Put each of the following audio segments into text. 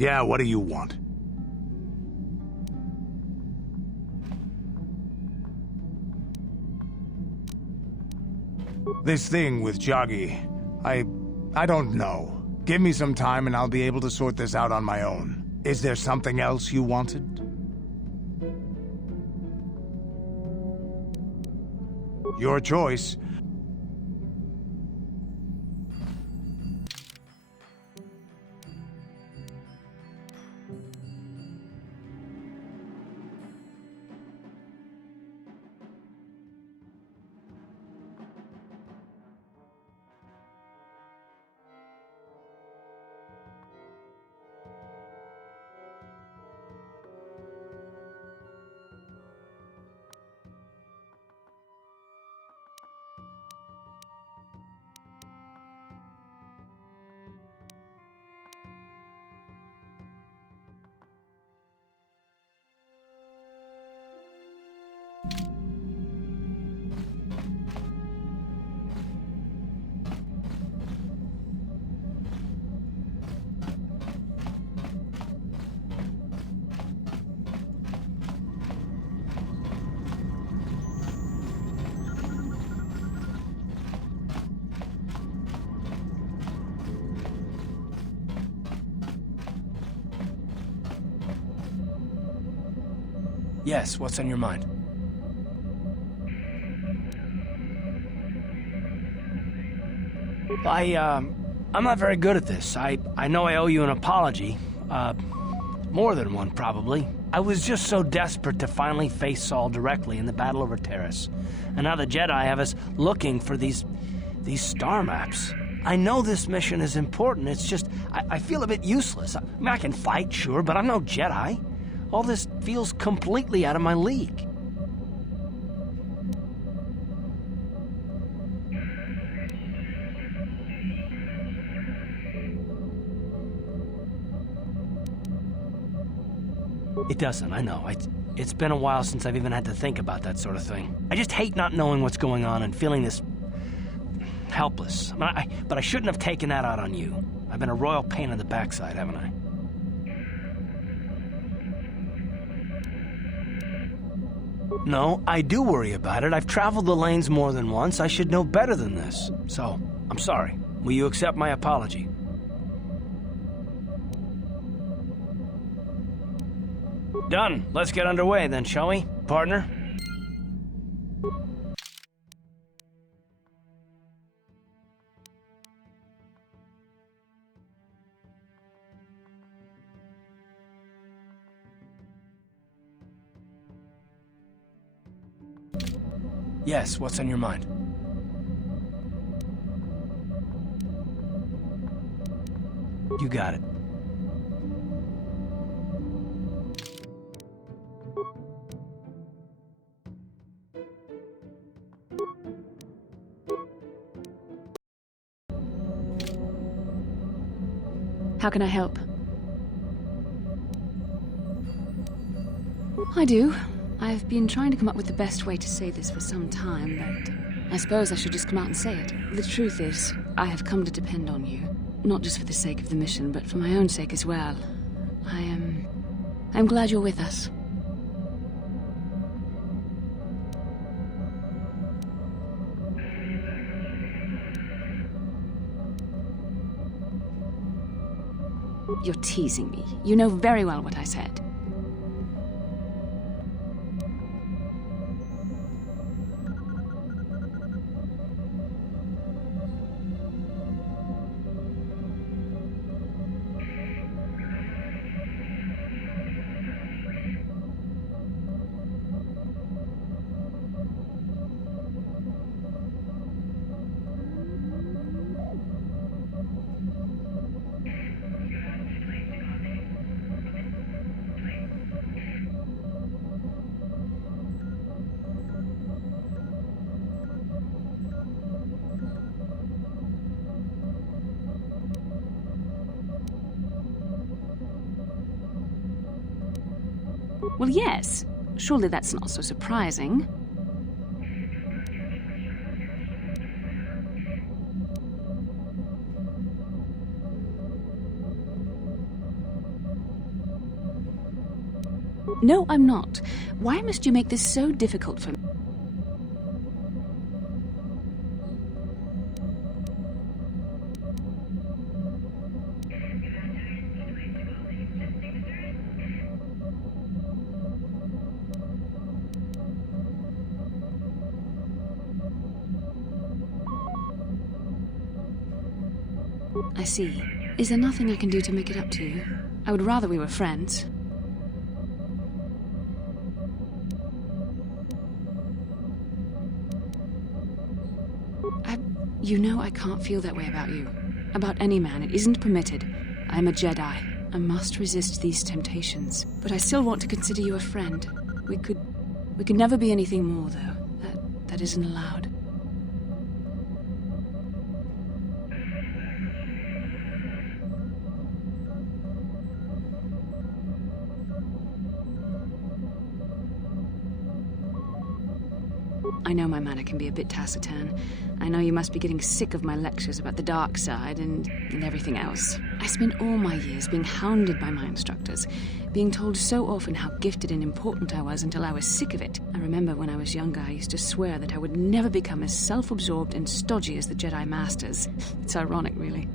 Yeah, what do you want? This thing with Joggy, I don't know. Give me some time and I'll be able to sort this out on my own. Is there something else you wanted? Your choice. Yes, what's on your mind? I'm not very good at this. I know I owe you an apology. More than one, probably. I was just so desperate to finally face Saul directly in the Battle over Terrace. And now the Jedi have us looking for these star maps. I know this mission is important, it's just, I feel a bit useless. I mean, I can fight, sure, but I'm no Jedi. All this feels completely out of my league. It doesn't, I know. It's been a while since I've even had to think about that sort of thing. I just hate not knowing what's going on and feeling this helpless. But I shouldn't have taken that out on you. I've been a royal pain in the backside, haven't I? No, I do worry about it. I've traveled the lanes more than once. I should know better than this. So, I'm sorry. Will you accept my apology? Done. Let's get underway then, shall we, partner? Yes, what's on your mind? You got it. How can I help? I do. I've been trying to come up with the best way to say this for some time, but I suppose I should just come out and say it. The truth is, I have come to depend on you. Not just for the sake of the mission, but for my own sake as well. I'm glad you're with us. You're teasing me. You know very well what I said. Well, yes. Surely that's not so surprising. No, I'm not. Why must you make this so difficult for me? I see. Is there nothing I can do to make it up to you? I would rather we were friends. You know I can't feel that way about you. About any man. It isn't permitted. I'm a Jedi. I must resist these temptations. But I still want to consider you a friend. We could never be anything more, though. That isn't allowed. I know my manner can be a bit taciturn. I know you must be getting sick of my lectures about the dark side and everything else. I spent all my years being hounded by my instructors, being told so often how gifted and important I was until I was sick of it. I remember when I was younger, I used to swear that I would never become as self-absorbed and stodgy as the Jedi Masters. It's ironic, really.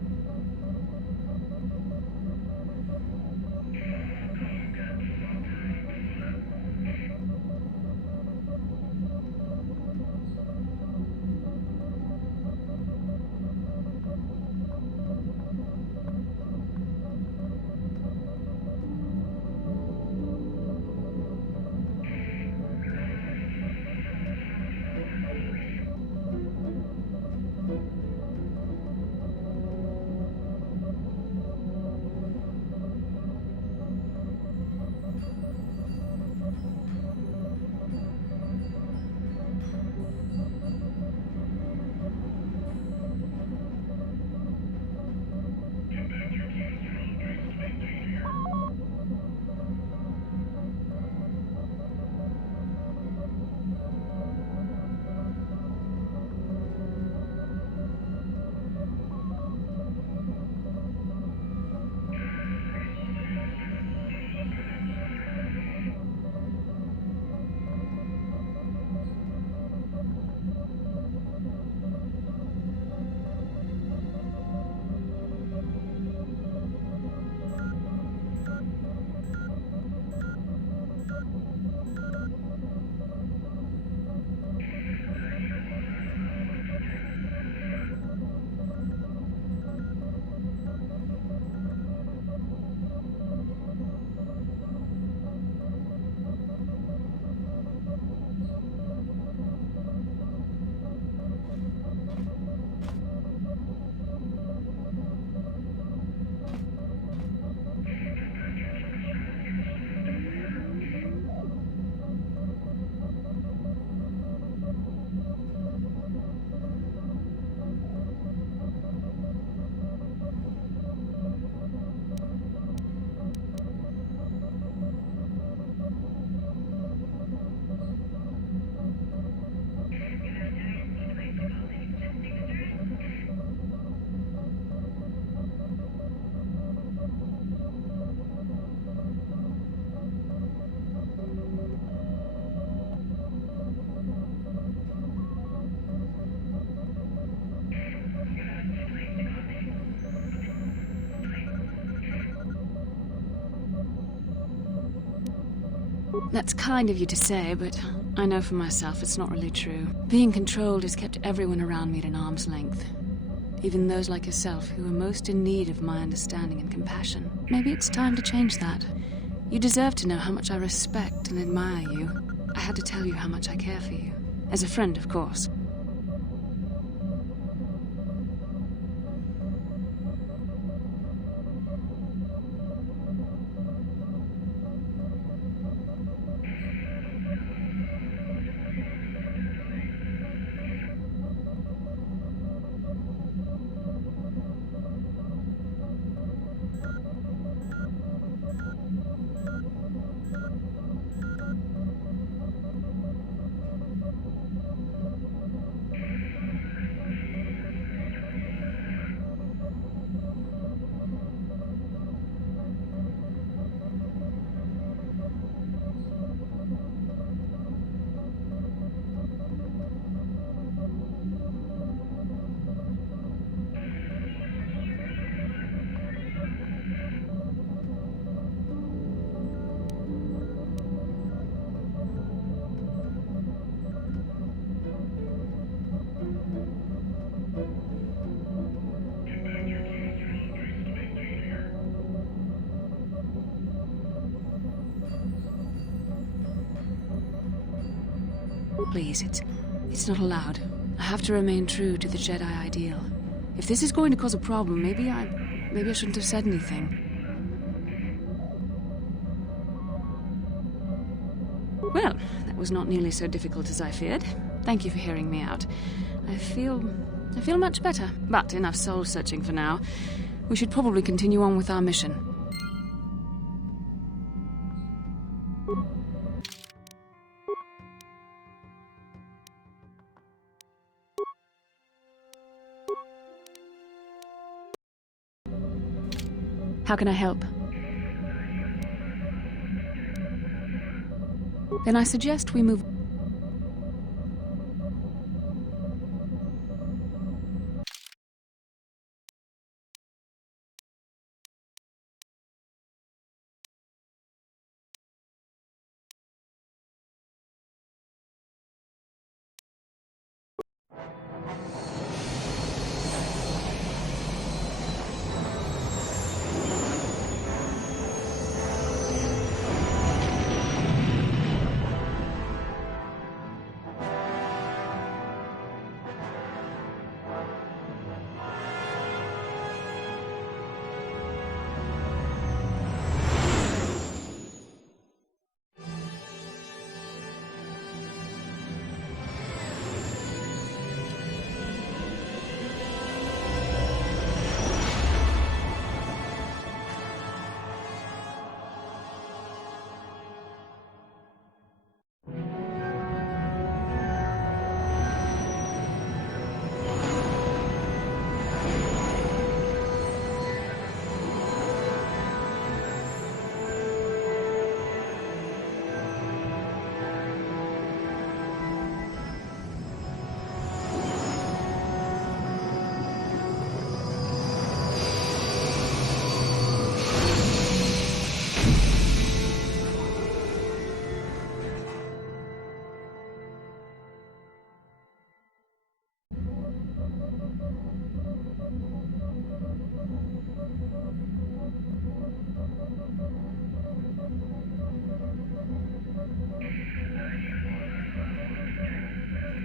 That's kind of you to say, but I know for myself it's not really true. Being controlled has kept everyone around me at an arm's length. Even those like yourself who are most in need of my understanding and compassion. Maybe it's time to change that. You deserve to know how much I respect and admire you. I had to tell you how much I care for you. As a friend, of course. Please, it's not allowed. I have to remain true to the Jedi ideal. If this is going to cause a problem, maybe I shouldn't have said anything. Well, that was not nearly so difficult as I feared. Thank you for hearing me out. I feel much better, but enough soul-searching for now. We should probably continue on with our mission. How can I help? Then I suggest we move...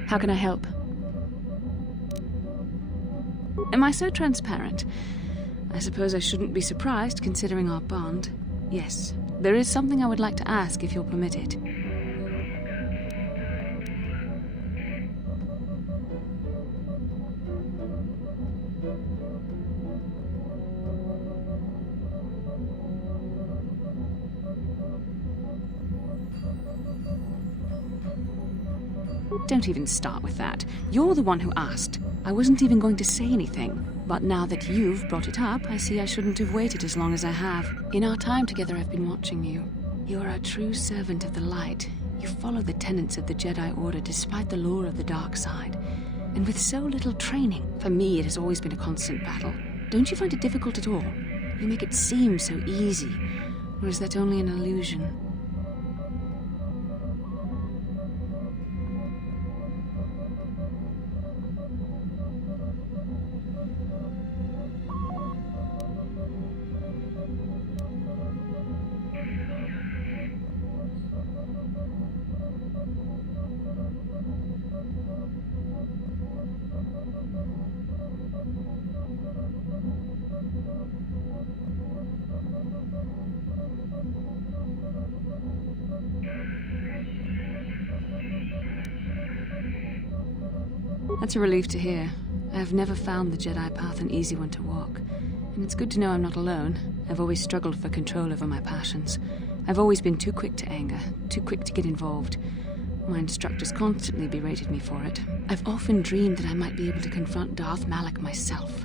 How can I help? Am I so transparent? I suppose I shouldn't be surprised, considering our bond. Yes, there is something I would like to ask, if you'll permit it. Don't even start with that. You're the one who asked. I wasn't even going to say anything. But now that you've brought it up, I see I shouldn't have waited as long as I have. In our time together, I've been watching you. You're a true servant of the light. You follow the tenets of the Jedi Order despite the lure of the dark side. And with so little training. For me, it has always been a constant battle. Don't you find it difficult at all? You make it seem so easy. Or is that only an illusion? That's a relief to hear. I have never found the Jedi path an easy one to walk. And it's good to know I'm not alone. I've always struggled for control over my passions. I've always been too quick to anger, too quick to get involved. My instructors constantly berated me for it. I've often dreamed that I might be able to confront Darth Malak myself.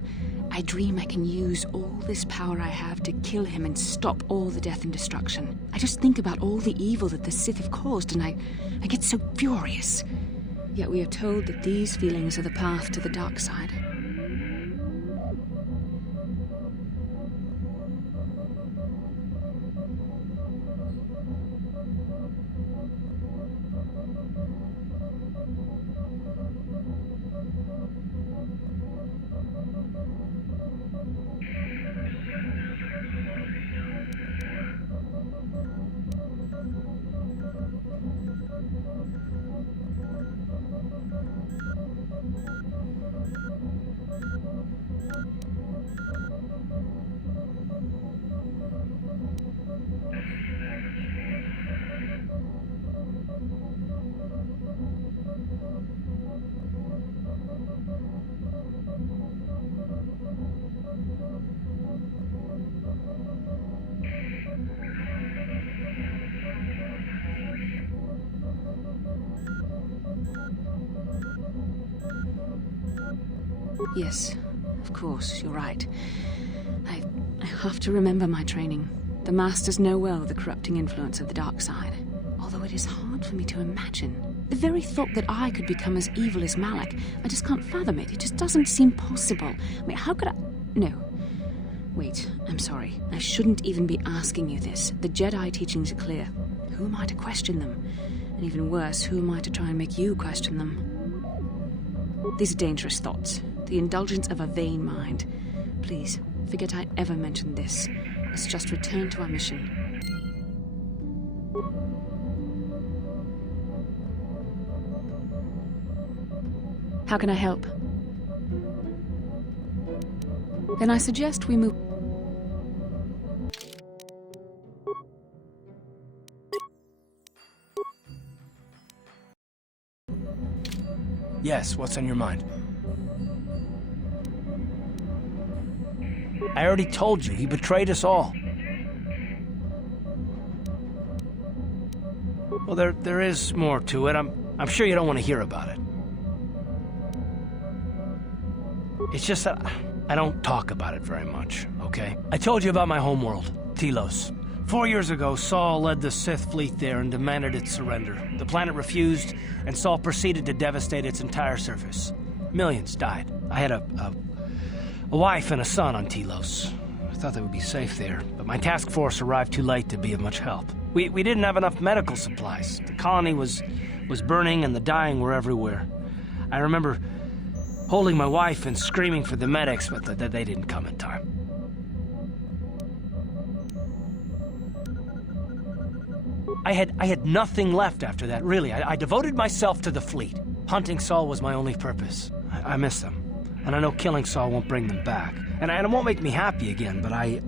I dream I can use all this power I have to kill him and stop all the death and destruction. I just think about all the evil that the Sith have caused and I get so furious. Yet we are told that these feelings are the path to the dark side. Yes, of course, you're right. I have to remember my training. The Masters know well the corrupting influence of the dark side. Although it is hard for me to imagine. The very thought that I could become as evil as Malak, I just can't fathom it. It just doesn't seem possible. I mean, how could I... No. Wait, I'm sorry. I shouldn't even be asking you this. The Jedi teachings are clear. Who am I to question them? And even worse, who am I to try and make you question them? These are dangerous thoughts. The indulgence of a vain mind. Please, forget I ever mentioned this. Let's just return to our mission. How can I help? Then I suggest we move... Yes, what's on your mind? I already told you, he betrayed us all. Well, there is more to it. I'm sure you don't want to hear about it. It's just that I don't talk about it very much, okay? I told you about my homeworld, Telos. 4 years ago, Saul led the Sith fleet there and demanded its surrender. The planet refused, and Saul proceeded to devastate its entire surface. Millions died. I had a wife and a son on Telos. I thought they would be safe there, but my task force arrived too late to be of much help. We didn't have enough medical supplies. The colony was burning and the dying were everywhere. I remember holding my wife and screaming for the medics, but they didn't come in time. I had nothing left after that, really. I devoted myself to the fleet. Hunting Saul was my only purpose. I miss them. And I know killing Saul won't bring them back. And it won't make me happy again, but I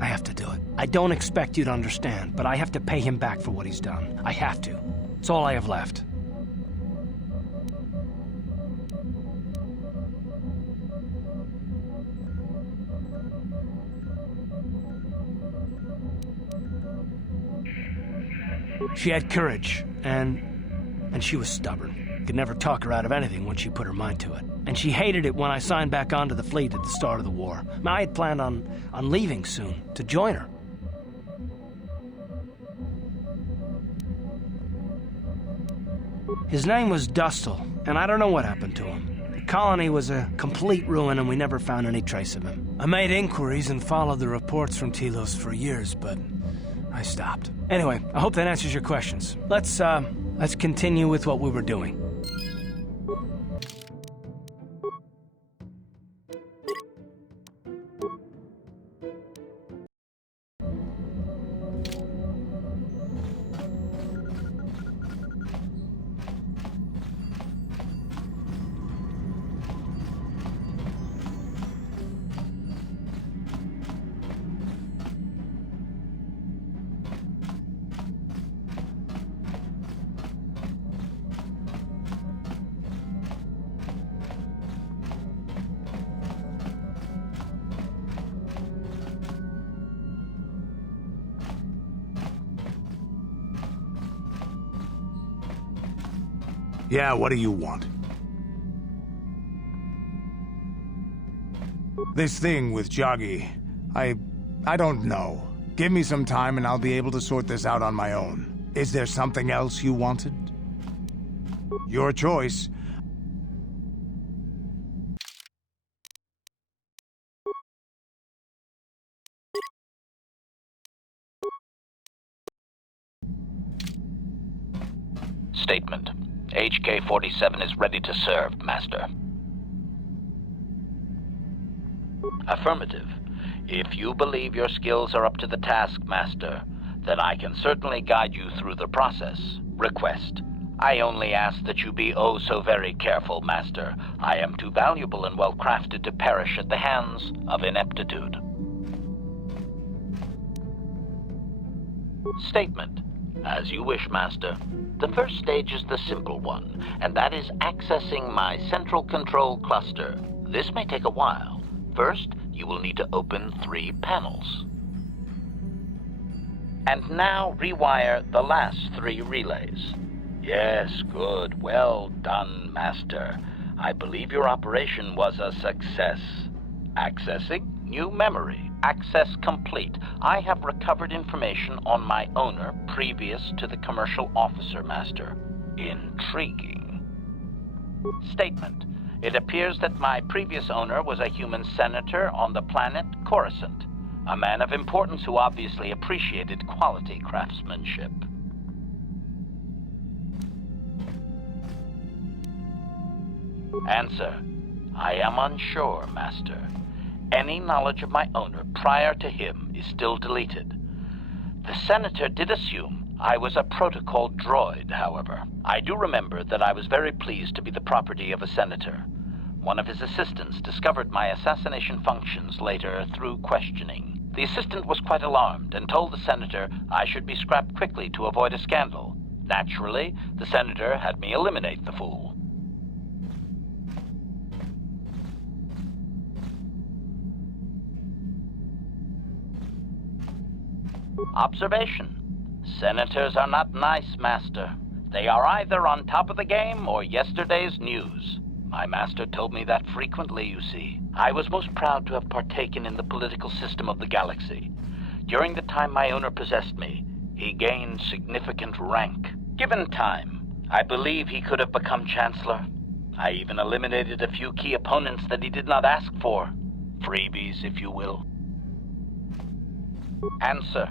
have to do it. I don't expect you to understand, but I have to pay him back for what he's done. I have to. It's all I have left. She had courage, and she was stubborn. Could never talk her out of anything once she put her mind to it. And she hated it when I signed back onto the fleet at the start of the war. I had planned on leaving soon, to join her. His name was Dustle, and I don't know what happened to him. The colony was a complete ruin, and we never found any trace of him. I made inquiries and followed the reports from Telos for years, but I stopped. Anyway, I hope that answers your questions. Let's continue with what we were doing. Yeah, what do you want? This thing with Joggy, I don't know. Give me some time and I'll be able to sort this out on my own. Is there something else you wanted? Your choice. Statement. HK-47 is ready to serve, Master. Affirmative. If you believe your skills are up to the task, Master, then I can certainly guide you through the process. Request. I only ask that you be oh so very careful, Master. I am too valuable and well-crafted to perish at the hands of ineptitude. Statement. As you wish, Master. The first stage is the simple one, and that is accessing my central control cluster. This may take a while. First, you will need to open 3 panels. And now rewire the last 3 relays. Yes, good. Well done, Master. I believe your operation was a success. Accessing new memory. Access complete. I have recovered information on my owner previous to the commercial officer, Master. Intriguing. Statement. It appears that my previous owner was a human senator on the planet Coruscant, a man of importance who obviously appreciated quality craftsmanship. Answer. I am unsure, Master. Any knowledge of my owner prior to him is still deleted. The senator did assume I was a protocol droid, however. I do remember that I was very pleased to be the property of a senator. One of his assistants discovered my assassination functions later through questioning. The assistant was quite alarmed and told the senator I should be scrapped quickly to avoid a scandal. Naturally, the senator had me eliminate the fool. Observation. Senators are not nice, Master. They are either on top of the game or yesterday's news. My master told me that frequently, you see. I was most proud to have partaken in the political system of the galaxy. During the time my owner possessed me, he gained significant rank. Given time, I believe he could have become Chancellor. I even eliminated a few key opponents that he did not ask for. Freebies, if you will. Answer.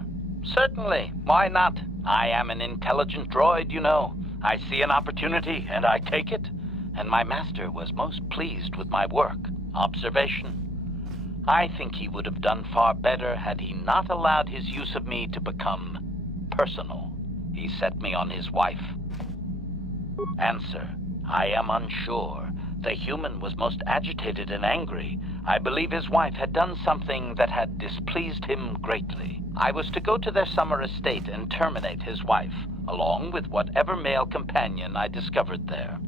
Certainly, why not? I am an intelligent droid, you know. I see an opportunity, and I take it. And my master was most pleased with my work. Observation. I think he would have done far better had he not allowed his use of me to become personal. He set me on his wife. Answer. I am unsure. The human was most agitated and angry. I believe his wife had done something that had displeased him greatly. I was to go to their summer estate and terminate his wife, along with whatever male companion I discovered there.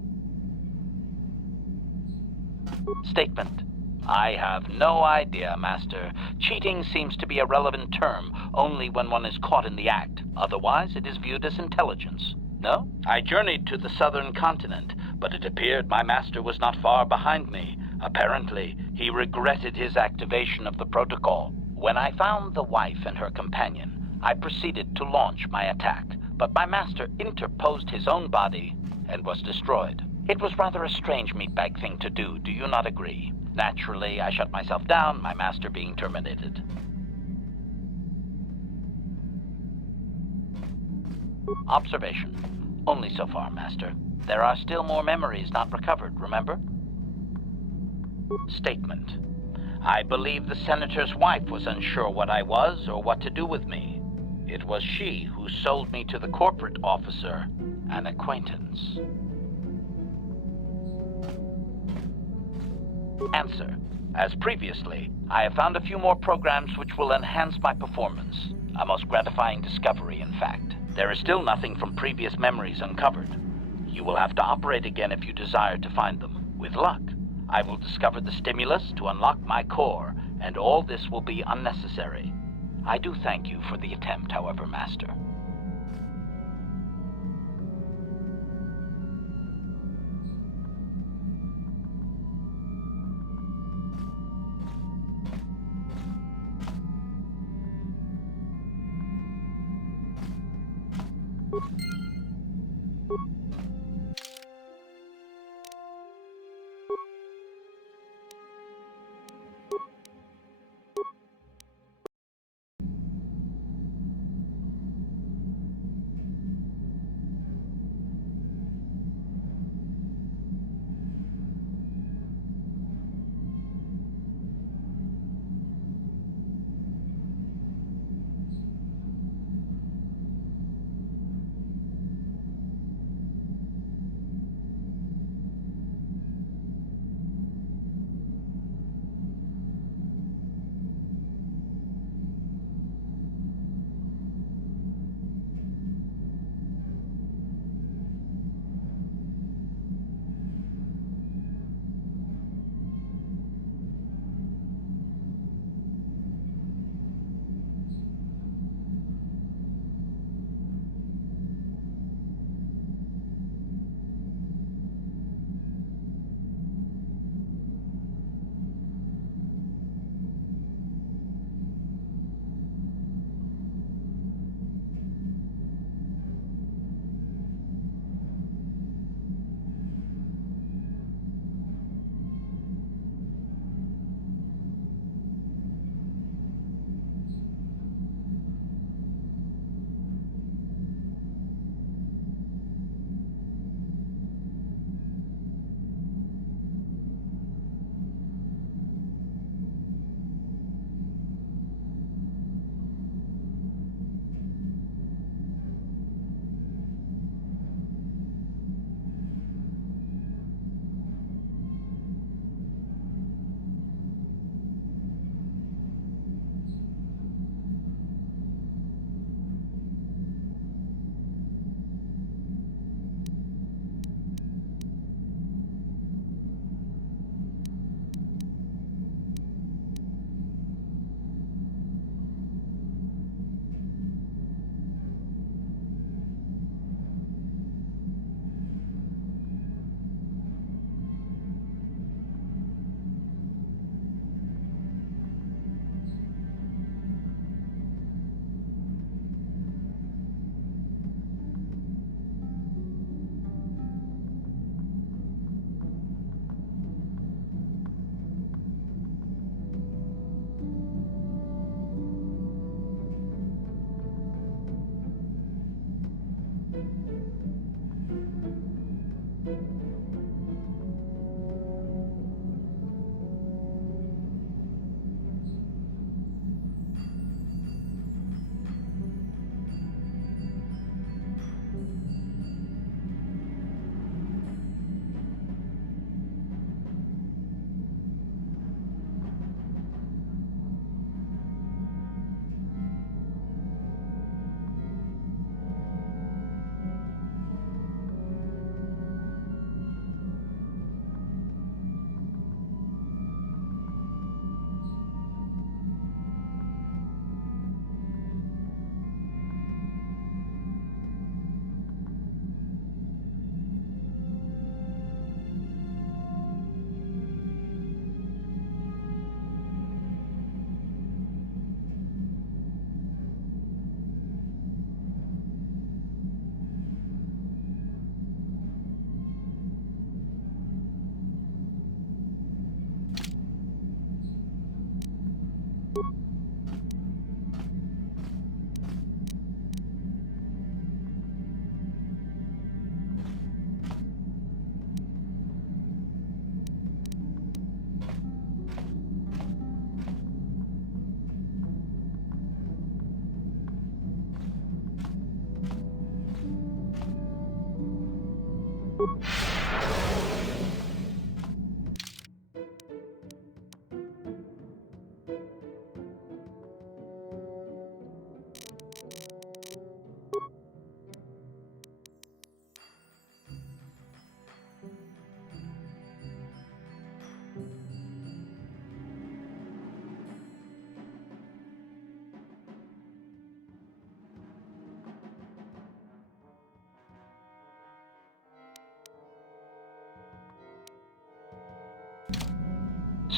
Statement. I have no idea, Master. Cheating seems to be a relevant term only when one is caught in the act. Otherwise, it is viewed as intelligence. No? I journeyed to the southern continent, but it appeared my master was not far behind me. Apparently, he regretted his activation of the protocol. When I found the wife and her companion, I proceeded to launch my attack, but my master interposed his own body and was destroyed. It was rather a strange meatbag thing to do you not agree? Naturally, I shut myself down, my master being terminated. Observation. Only so far, Master. There are still more memories not recovered, remember? Statement. I believe the senator's wife was unsure what I was or what to do with me. It was she who sold me to the corporate officer, an acquaintance. Answer. As previously, I have found a few more programs which will enhance my performance. A most gratifying discovery, in fact. There is still nothing from previous memories uncovered. You will have to operate again if you desire to find them. With luck, I will discover the stimulus to unlock my core, and all this will be unnecessary. I do thank you for the attempt, however, Master.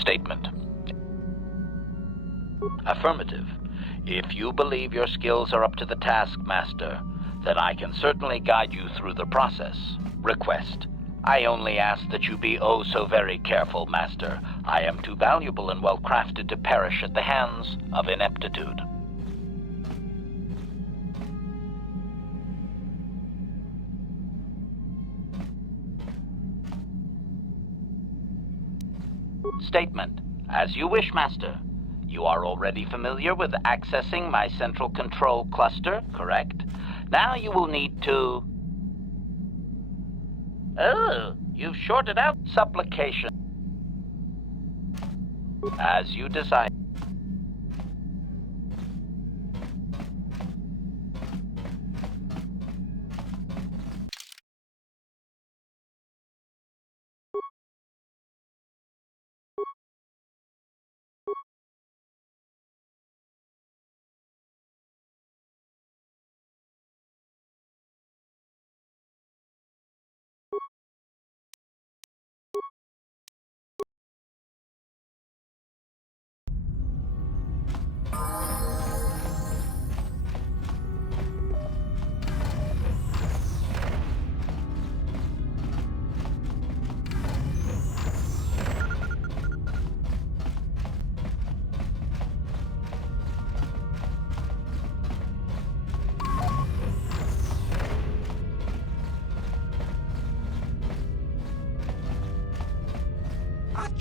Statement. Affirmative. If you believe your skills are up to the task, Master, then I can certainly guide you through the process. Request. I only ask that you be oh so very careful, Master. I am too valuable and well-crafted to perish at the hands of ineptitude. Statement. As you wish, Master. You are already familiar with accessing my central control cluster, correct? Now you will need to... Oh, you've shorted out supplication. As you desire.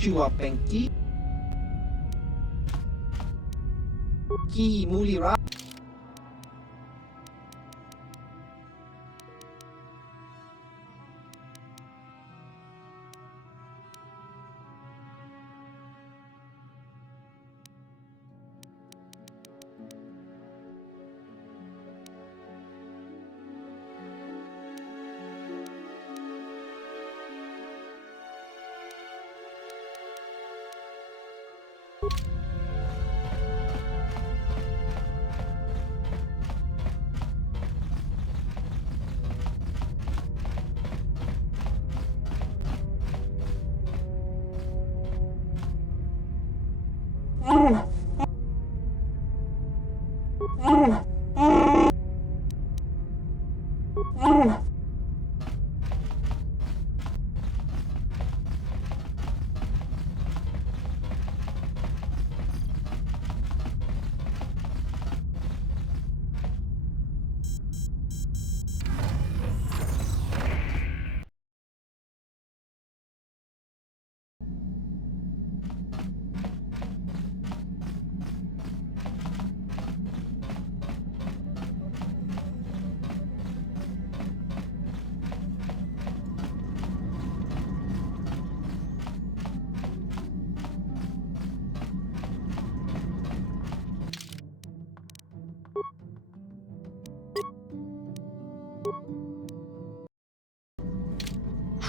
Chua Penki Ki Mulira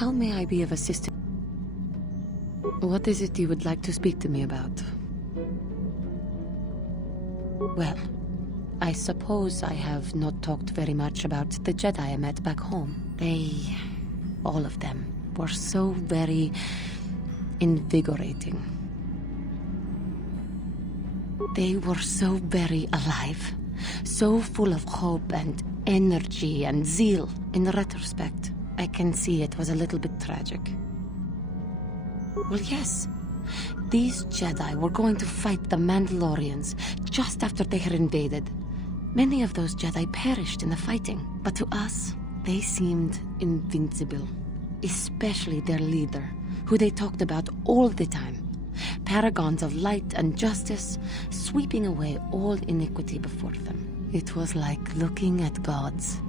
How may I be of assistance? What is it you would like to speak to me about? Well, I suppose I have not talked very much about the Jedi I met back home. All of them, were so very invigorating. They were so very alive, so full of hope and energy and zeal. In retrospect, I can see it was a little bit tragic. Well, yes. These Jedi were going to fight the Mandalorians just after they had invaded. Many of those Jedi perished in the fighting, but to us, they seemed invincible. Especially their leader, who they talked about all the time. Paragons of light and justice, sweeping away all iniquity before them. It was like looking at gods.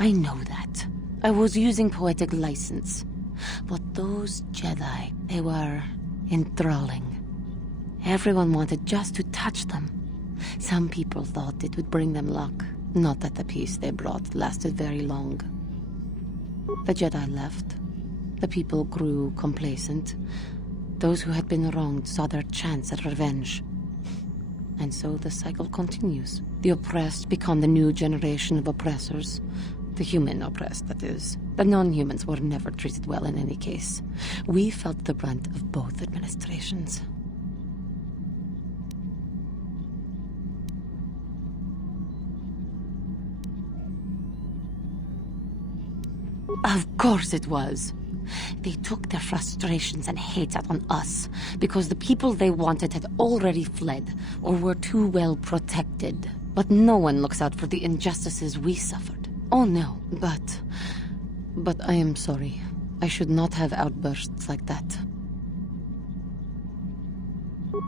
I know that. I was using poetic license. But those Jedi, they were enthralling. Everyone wanted just to touch them. Some people thought it would bring them luck. Not that the peace they brought lasted very long. The Jedi left. The people grew complacent. Those who had been wronged saw their chance at revenge. And so the cycle continues. The oppressed become the new generation of oppressors. The human oppressed, that is. The non-humans were never treated well in any case. We felt the brunt of both administrations. Of course it was. They took their frustrations and hate out on us because the people they wanted had already fled or were too well protected. But no one looks out for the injustices we suffered. Oh no, but I am sorry. I should not have outbursts like that.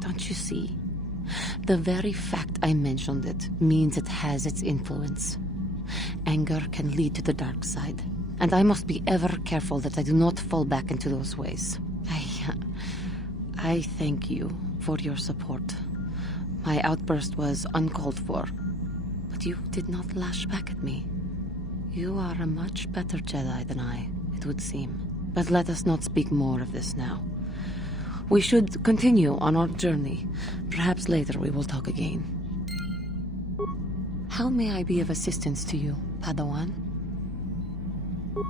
Don't you see? The very fact I mentioned it means it has its influence. Anger can lead to the dark side, and I must be ever careful that I do not fall back into those ways. I thank you for your support. My outburst was uncalled for, but you did not lash back at me. You are a much better Jedi than I, it would seem. But let us not speak more of this now. We should continue on our journey. Perhaps later we will talk again. How may I be of assistance to you, Padawan?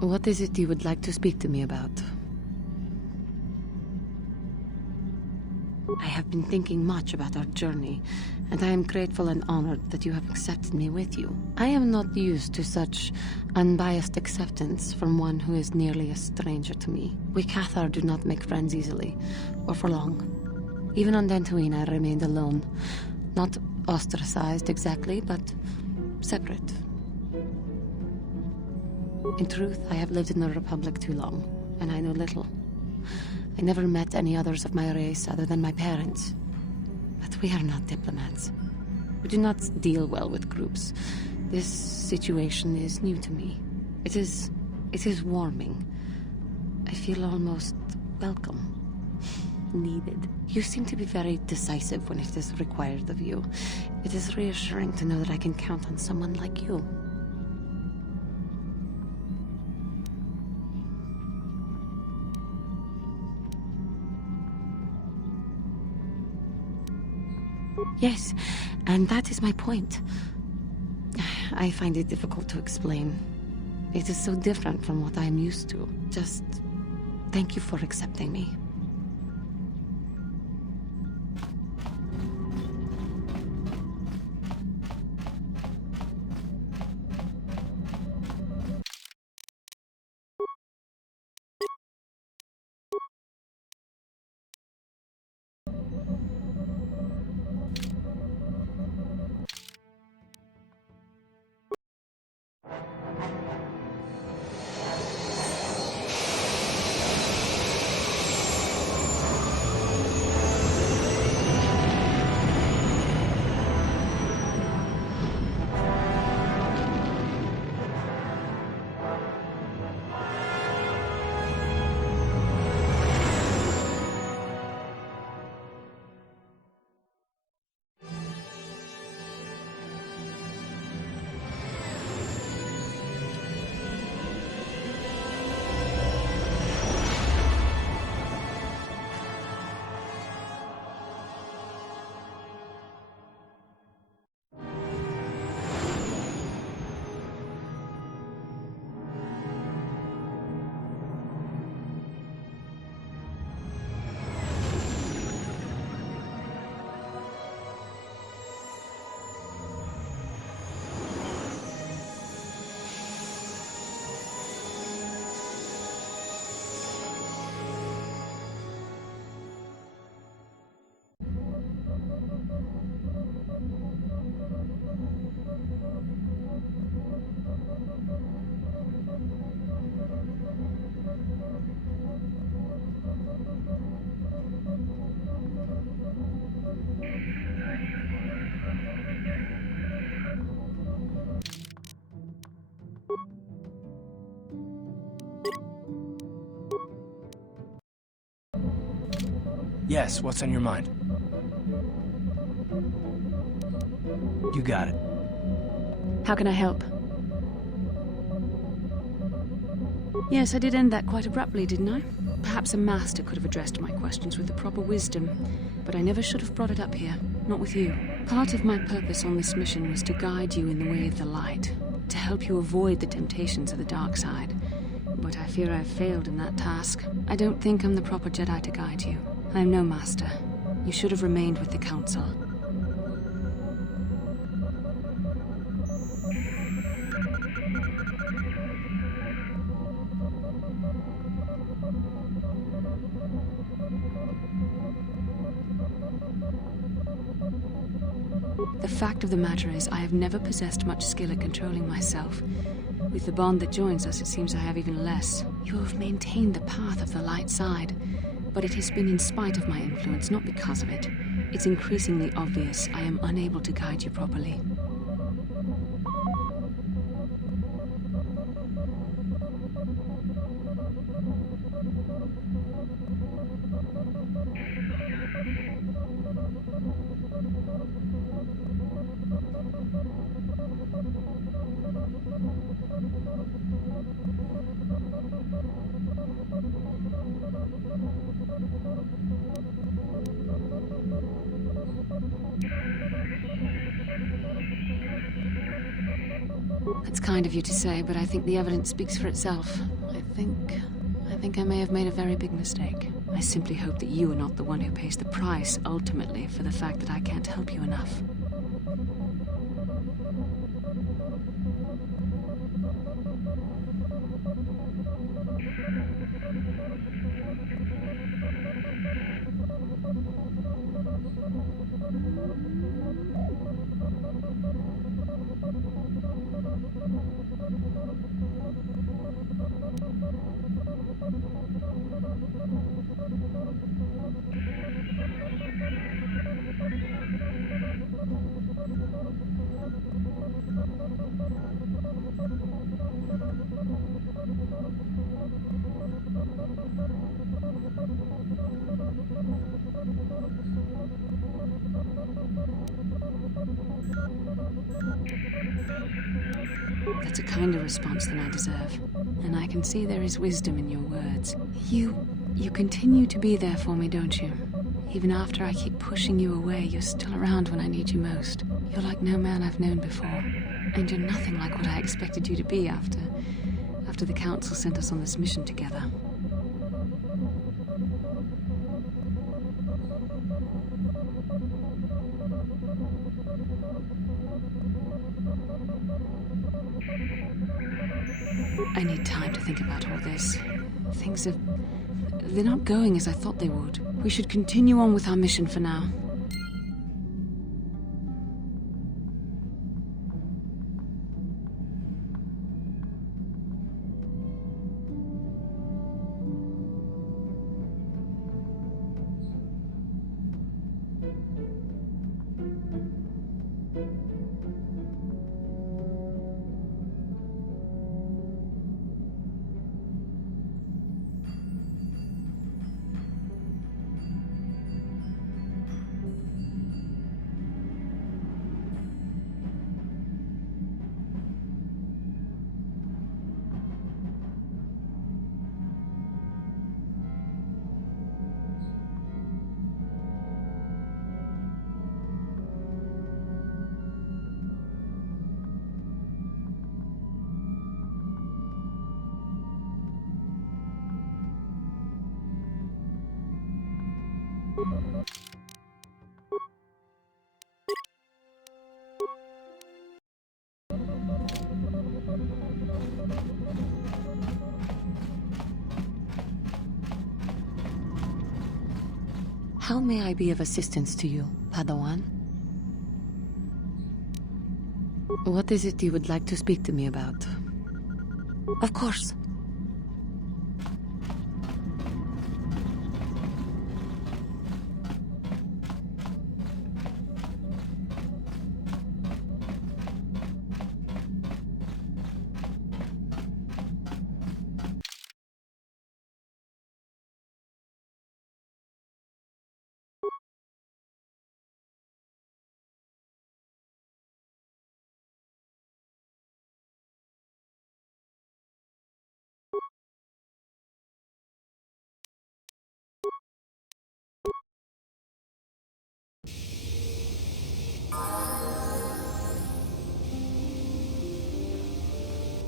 What is it you would like to speak to me about? I have been thinking much about our journey, and I am grateful and honored that you have accepted me with you. I am not used to such unbiased acceptance from one who is nearly a stranger to me. We Cathar do not make friends easily, or for long. Even on Dantooine I remained alone. Not ostracized exactly, but separate. In truth, I have lived in the Republic too long, and I know little. I never met any others of my race other than my parents. But we are not diplomats. We do not deal well with groups. This situation is new to me. It is warming. I feel almost welcome. Needed. You seem to be very decisive when it is required of you. It is reassuring to know that I can count on someone like you. Yes, and that is my point. I find it difficult to explain. It is so different from what I am used to. Just thank you for accepting me. Yes, what's on your mind? You got it. How can I help? Yes, I did end that quite abruptly, didn't I? Perhaps a master could have addressed my questions with the proper wisdom, but I never should have brought it up here. Not with you. Part of my purpose on this mission was to guide you in the way of the light, to help you avoid the temptations of the dark side. But I fear I've failed in that task. I don't think I'm the proper Jedi to guide you. I am no master. You should have remained with the Council. The fact of the matter is, I have never possessed much skill at controlling myself. With the bond that joins us, it seems I have even less. You have maintained the path of the light side, but it has been in spite of my influence, not because of it. It's increasingly obvious I am unable to guide you properly. That's kind of you to say, but I think the evidence speaks for itself. I think I may have made a very big mistake. I simply hope that you are not the one who pays the price, ultimately, for the fact that I can't help you enough. That's a kinder response than I deserve. And I can see there is wisdom in your words. You continue to be there for me, don't you? Even after I keep pushing you away, you're still around when I need you most. You're like no man I've known before. And you're nothing like what I expected you to be after the Council sent us on this mission together. I need time to think about all this. They're not going as I thought they would. We should continue on with our mission for now. How may I be of assistance to you, Padawan? What is it you would like to speak to me about? Of course.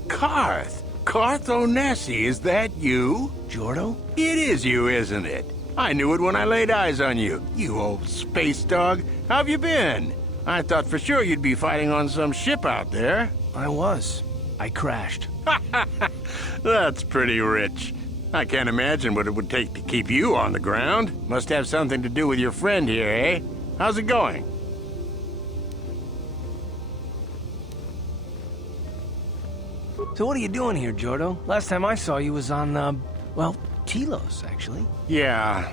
Karth! Karth Onesi, is that you? Jordo? It is you, isn't it? I knew it when I laid eyes on you. You old space dog. How've you been? I thought for sure you'd be fighting on some ship out there. I was. I crashed. That's pretty rich. I can't imagine what it would take to keep you on the ground. Must have something to do with your friend here, eh? How's it going? So what are you doing here, Jordo? Last time I saw you was on, well, Telos, actually. Yeah,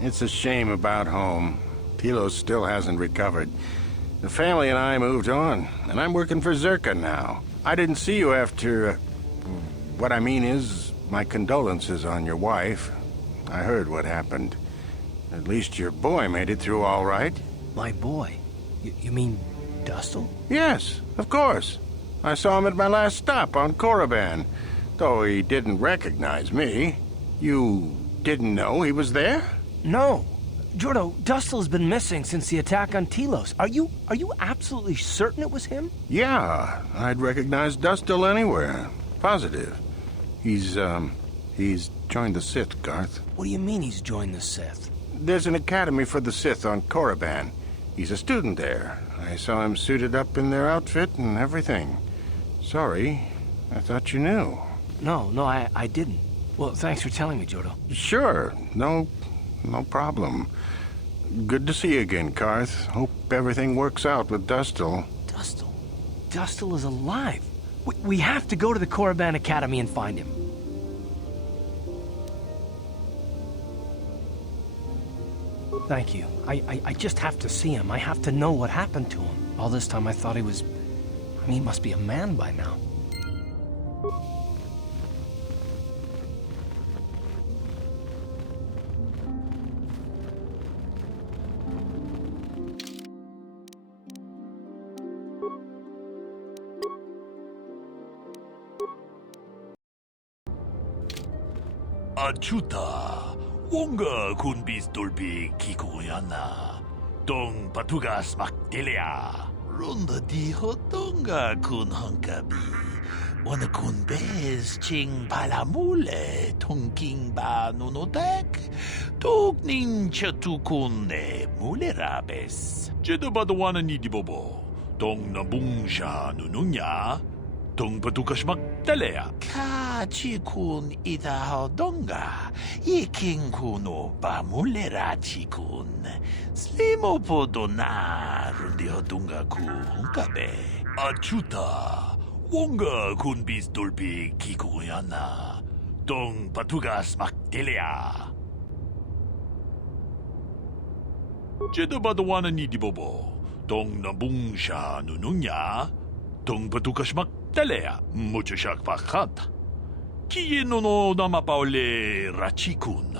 it's a shame about home. Telos still hasn't recovered. The family and I moved on, and I'm working for Zerka now. I didn't see you after... what I mean is, my condolences on your wife. I heard what happened. At least your boy made it through all right. My boy? You mean Dustle? Yes, of course. I saw him at my last stop on Korriban, though he didn't recognize me. You didn't know he was there? No. Jordo, Dustle's been missing since the attack on Telos. Are you absolutely certain it was him? Yeah, I'd recognize Dustle anywhere. Positive. He's joined the Sith, Garth. What do you mean he's joined the Sith? There's an academy for the Sith on Korriban. He's a student there. I saw him suited up in their outfit and everything. Sorry, I thought you knew. No, I didn't. Well, thanks for telling me, Jordo. Sure, no problem. Good to see you again, Karth. Hope everything works out with Dustle. Dustle? Dustle is alive. We have to go to the Korriban Academy and find him. Thank you. I just have to see him. I have to know what happened to him. All this time I thought he was... I mean, he must be a man by now. Achuta, wonga kun bistolbi kikuyanna, dong patugas makdelia. Runda di hotonga kun hankabi, wana kun bez ching palamule, tongking ba nunodek, tugning chatukune mulerabes. Jedo badawana ni dibobo, dong nabungsha nununya, dong patugas makdelea. Chikun ita donga, iking kuno ba mulera chikun. Slimo podona rundi hodunga ku hunkabe. Achuta, wonga kun bistolpi kikuyana. Dong patugas makdelia. Jedo badawana ni dibobo, dong nabungsha nununya, dong patugas makdelea, mucho shak pakat. Kiye no namapaole rachikun.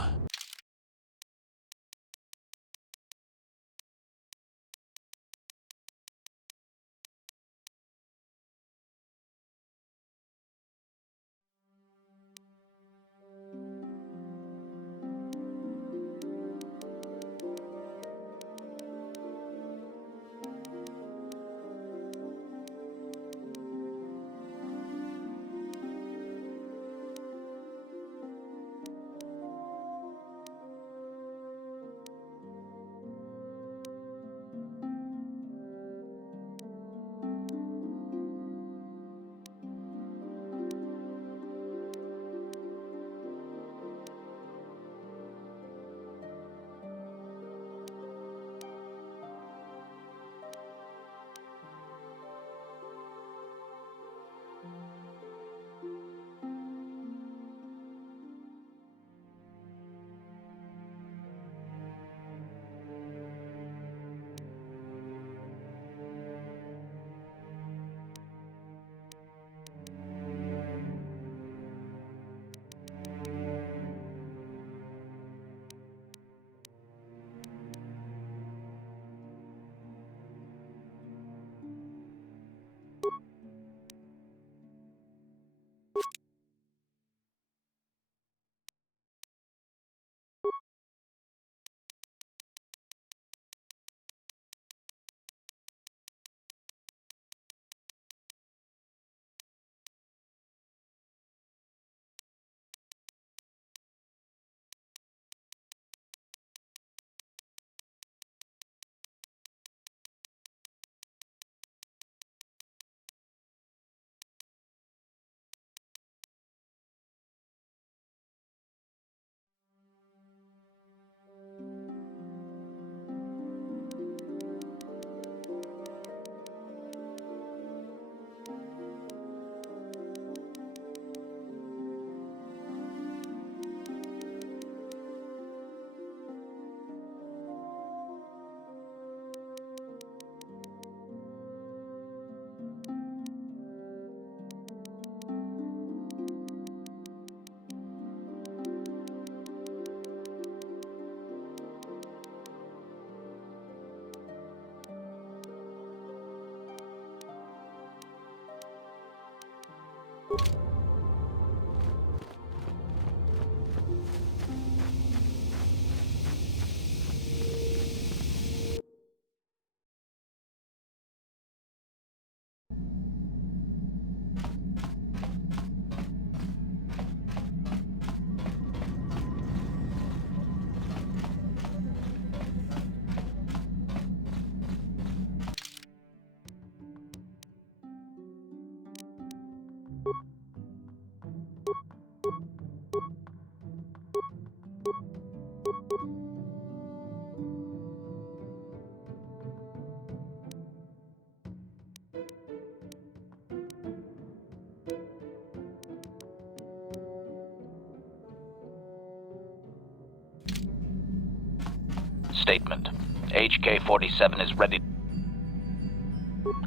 Statement. HK-47 is ready.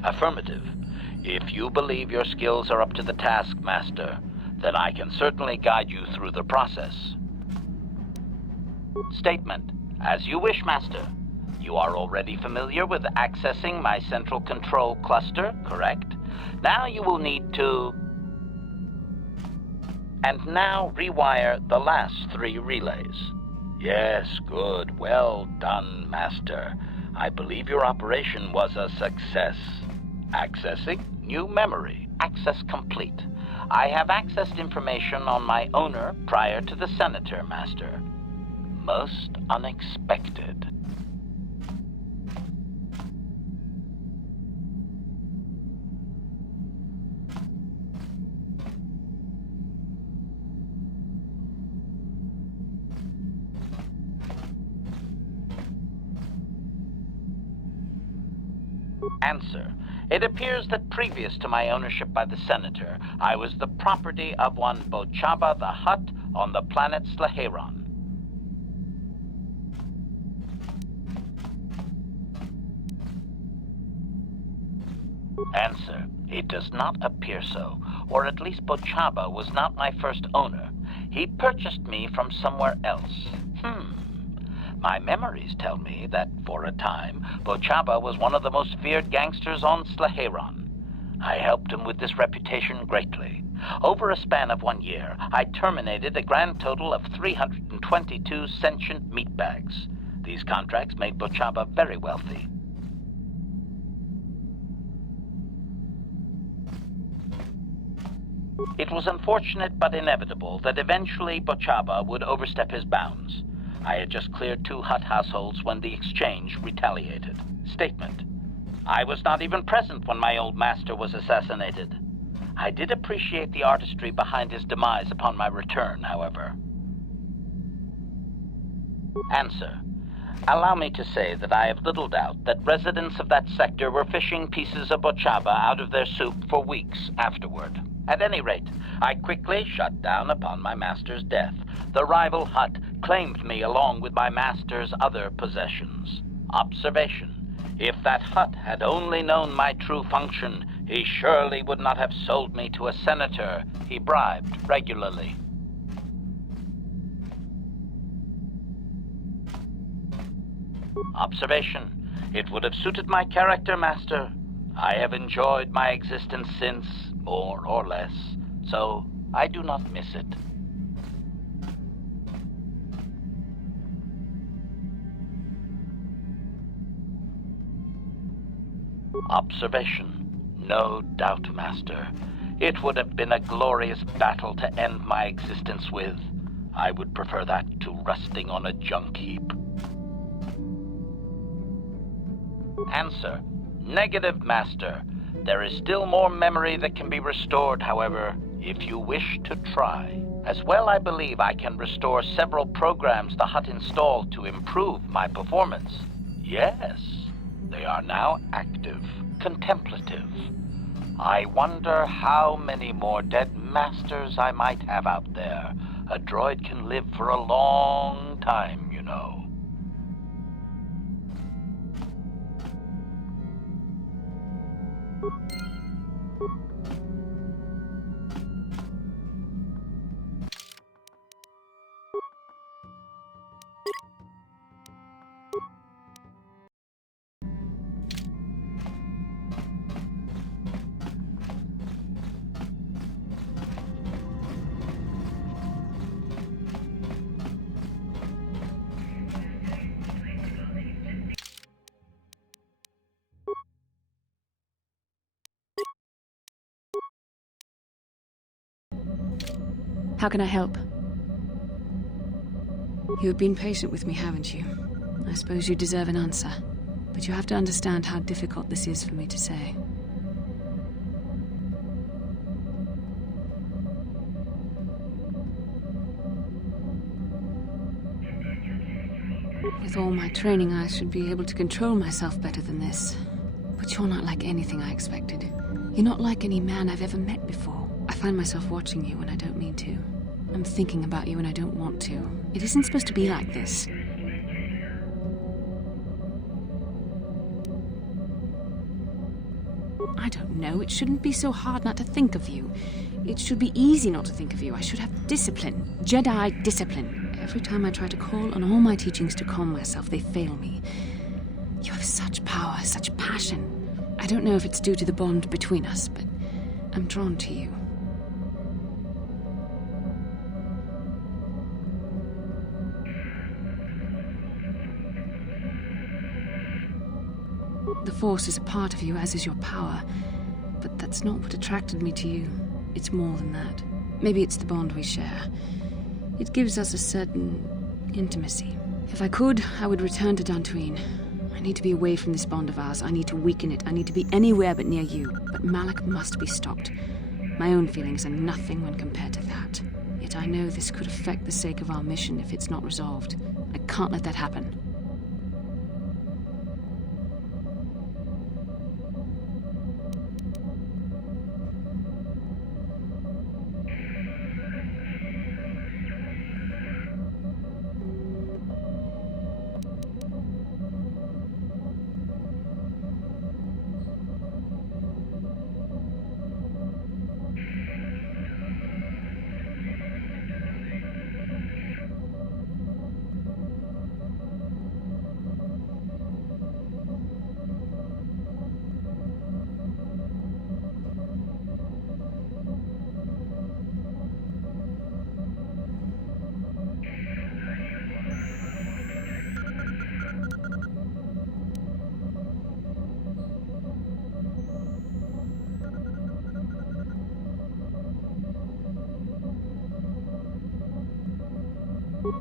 Affirmative. If you believe your skills are up to the task, Master, then I can certainly guide you through the process. Statement. As you wish, Master. You are already familiar with accessing my central control cluster, correct? Now you will need to... And now rewire the last 3 relays. Yes, good. Well done, Master. I believe your operation was a success. Accessing new memory. Access complete. I have accessed information on my owner prior to the Senator, Master. Most unexpected. Answer. It appears that previous to my ownership by the Senator, I was the property of one Bochaba the Hutt on the planet Slaheron. Answer. It does not appear so, or at least Bochaba was not my first owner. He purchased me from somewhere else. My memories tell me that, for a time, Bochaba was one of the most feared gangsters on Slaheron. I helped him with this reputation greatly. Over a span of 1 year, I terminated a grand total of 322 sentient meatbags. These contracts made Bochaba very wealthy. It was unfortunate but inevitable that eventually Bochaba would overstep his bounds. I had just cleared 2 Hutt households when the exchange retaliated. Statement. I was not even present when my old master was assassinated. I did appreciate the artistry behind his demise upon my return, however. Answer. Allow me to say that I have little doubt that residents of that sector were fishing pieces of Bochaba out of their soup for weeks afterward. At any rate, I quickly shut down upon my master's death. The rival Hutt claimed me along with my master's other possessions. Observation. If that Hutt had only known my true function, he surely would not have sold me to a senator he bribed regularly. Observation. It would have suited my character, Master. I have enjoyed my existence since, more or less, so I do not miss it. Observation. No doubt, Master. It would have been a glorious battle to end my existence with. I would prefer that to rusting on a junk heap. Answer. Negative, Master. There is still more memory that can be restored, however, if you wish to try. As well, I believe I can restore several programs the Hutt installed to improve my performance. Yes, they are now active, contemplative. I wonder how many more dead masters I might have out there. A droid can live for a long time, you know. How can I help? You've been patient with me, haven't you? I suppose you deserve an answer. But you have to understand how difficult this is for me to say. With all my training, I should be able to control myself better than this. But you're not like anything I expected. You're not like any man I've ever met before. I find myself watching you when I don't mean to. I'm thinking about you when I don't want to. It isn't supposed to be like this. I don't know. It shouldn't be so hard not to think of you. It should be easy not to think of you. I should have discipline. Jedi discipline. Every time I try to call on all my teachings to calm myself, they fail me. You have such power, such passion. I don't know if it's due to the bond between us, but I'm drawn to you. The Force is a part of you, as is your power. But that's not what attracted me to you. It's more than that. Maybe it's the bond we share. It gives us a certain intimacy. If I could, I would return to Dantooine. I need to be away from this bond of ours. I need to weaken it. I need to be anywhere but near you. But Malak must be stopped. My own feelings are nothing when compared to that. Yet I know this could affect the sake of our mission if it's not resolved. I can't let that happen.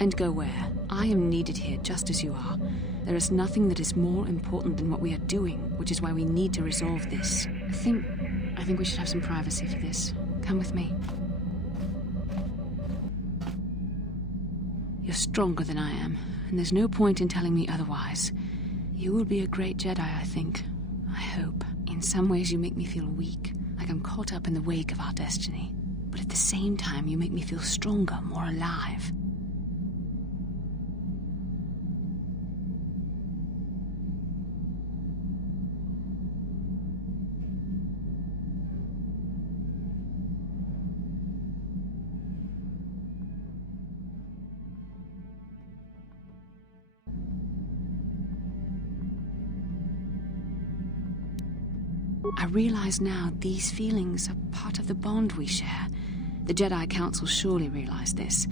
And go where? I am needed here just as you are. There is nothing that is more important than what we are doing, which is why we need to resolve this. I think we should have some privacy for this. Come with me. You're stronger than I am, and there's no point in telling me otherwise. You will be a great Jedi, I think. I hope. In some ways you make me feel weak, like I'm caught up in the wake of our destiny. But at the same time, you make me feel stronger, more alive. I realize now these feelings are part of the bond we share. The Jedi Council surely realized this.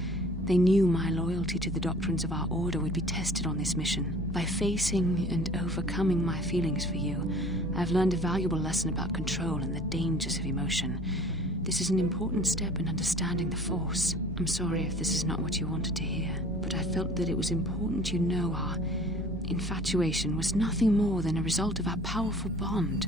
They knew my loyalty to the doctrines of our order would be tested on this mission. By facing and overcoming my feelings for you, I've learned a valuable lesson about control and the dangers of emotion. This is an important step in understanding the Force. I'm sorry if this is not what you wanted to hear, but I felt that it was important you know our infatuation was nothing more than a result of our powerful bond.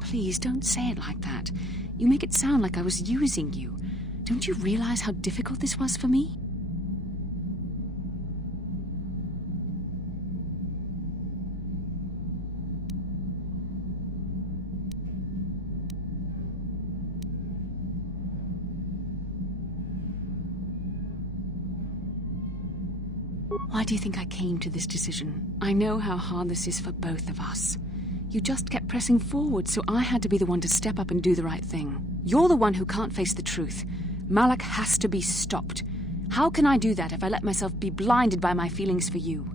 Please, don't say it like that. You make it sound like I was using you. Don't you realize how difficult this was for me? Why do you think I came to this decision? I know how hard this is for both of us. You just kept pressing forward, so I had to be the one to step up and do the right thing. You're the one who can't face the truth. Malak has to be stopped. How can I do that if I let myself be blinded by my feelings for you?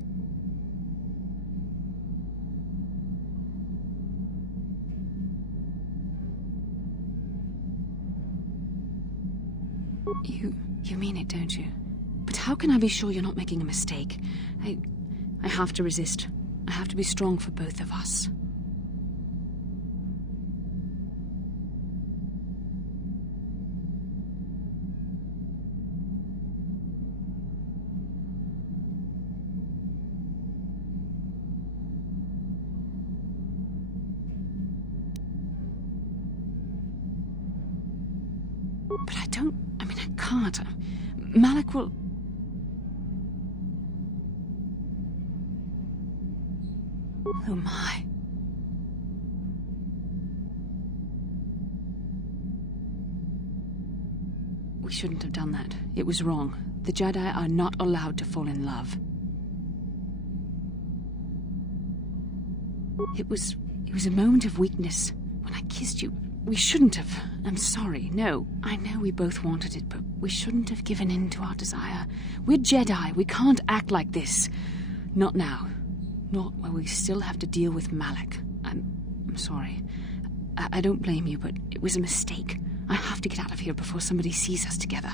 You mean it, don't you? But how can I be sure you're not making a mistake? I have to resist. I have to be strong for both of us. But I can't. Malak will... Oh my. We shouldn't have done that. It was wrong. The Jedi are not allowed to fall in love. It was a moment of weakness. When I kissed you, we shouldn't have. I'm sorry. No, I know we both wanted it, but we shouldn't have given in to our desire. We're Jedi. We can't act like this. Not now. Not while we still have to deal with Malak. I'm sorry. I don't blame you, but it was a mistake. I have to get out of here before somebody sees us together.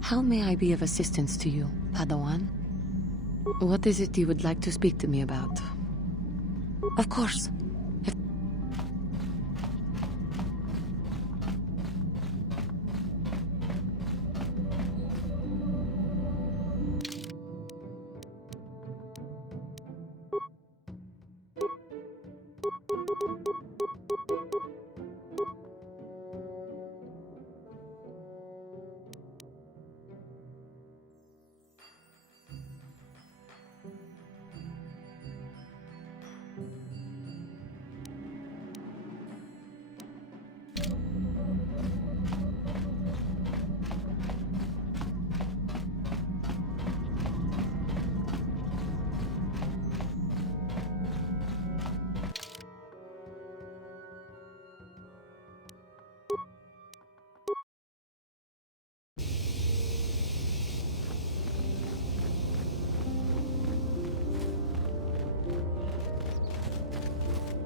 How may I be of assistance to you, Padawan? What is it you would like to speak to me about? Of course.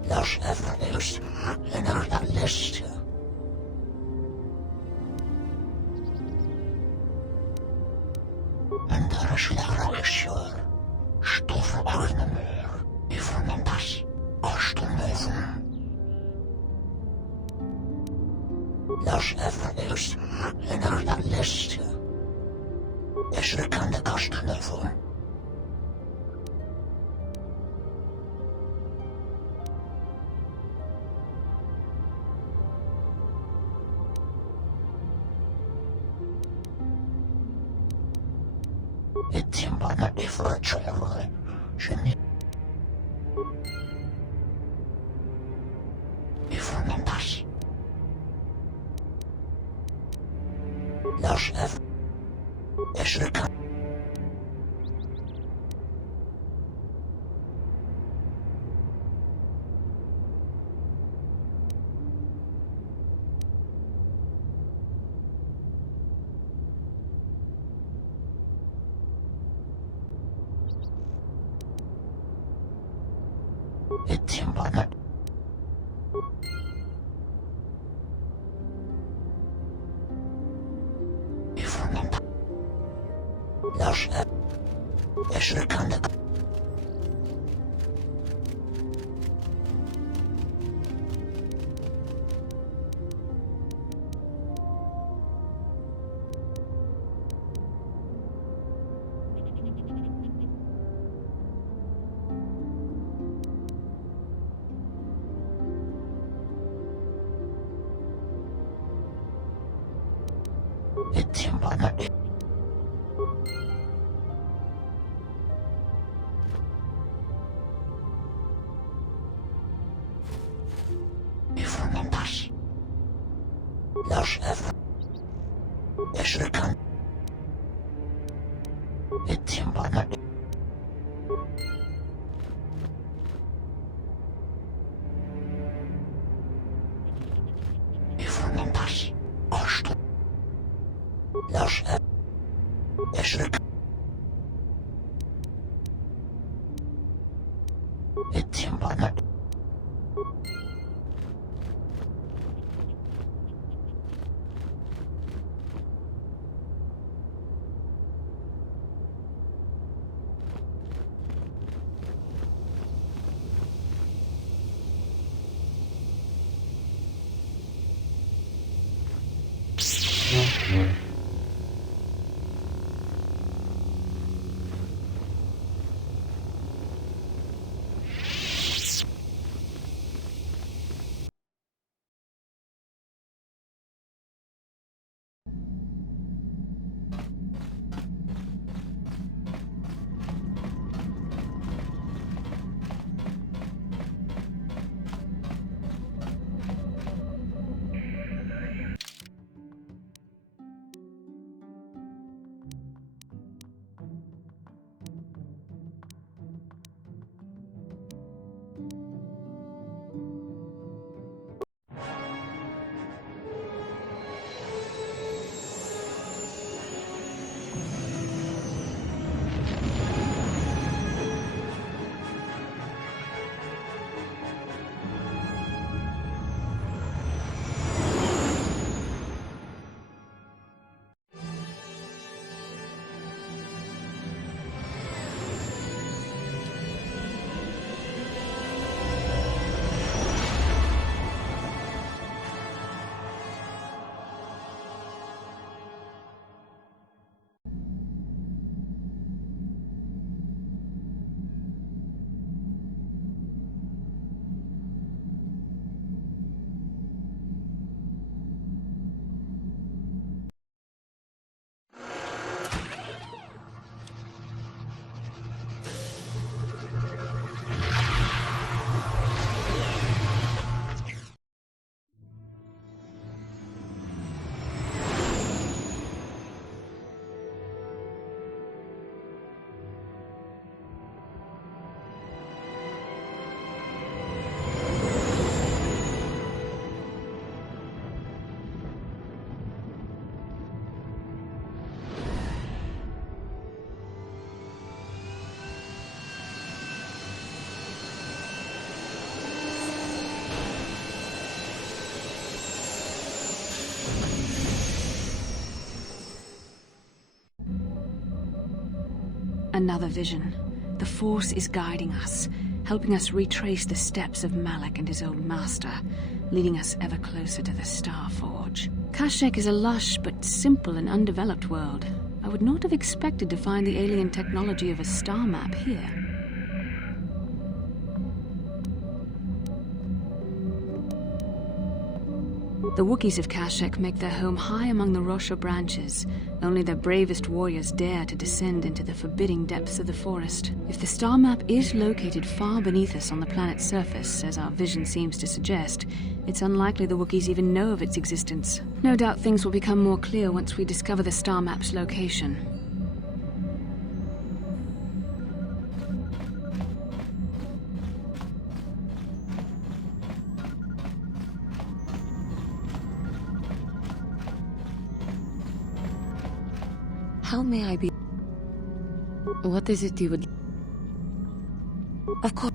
Los Evanius en la liste. En daar is de reacteur. Stoffen agnemer. Even das. Kostenleven. Los Evanius en la liste. Is er kan de kostenleven. For a traveler, shouldn't if remembers. Los F. Is the Etimbana. Ifrananda. Lasha. Eshrikanda. Etimbana. Ifranandas. Lasha. Eshrikanda. Etimbana. Ifranandas. Kosta. Lasha. Eshrikanda. Etimbana. Another vision. The Force is guiding us, helping us retrace the steps of Malak and his old master, leading us ever closer to the Star Forge. Kashyyyk is a lush but simple and undeveloped world. I would not have expected to find the alien technology of a star map here. The Wookiees of Kashyyyk make their home high among the Rosha branches. Only their bravest warriors dare to descend into the forbidding depths of the forest. If the star map is located far beneath us on the planet's surface, as our vision seems to suggest, it's unlikely the Wookiees even know of its existence. No doubt things will become more clear once we discover the star map's location. How may I be? What is it you would... Of course.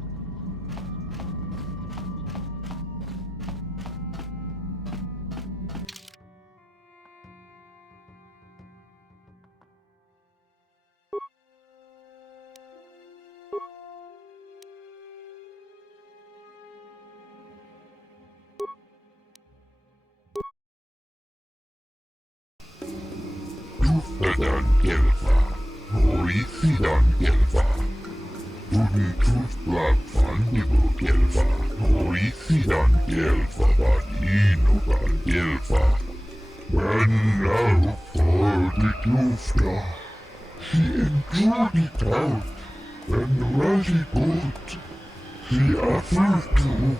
Gelfa. Horisidan Gelfa. Wooden tooth blood fungible Gelfa. Horisidan Gelfa. Vadinogan Gelfa. When now for the Klufta. She endured it out. And Raji good. She offered to.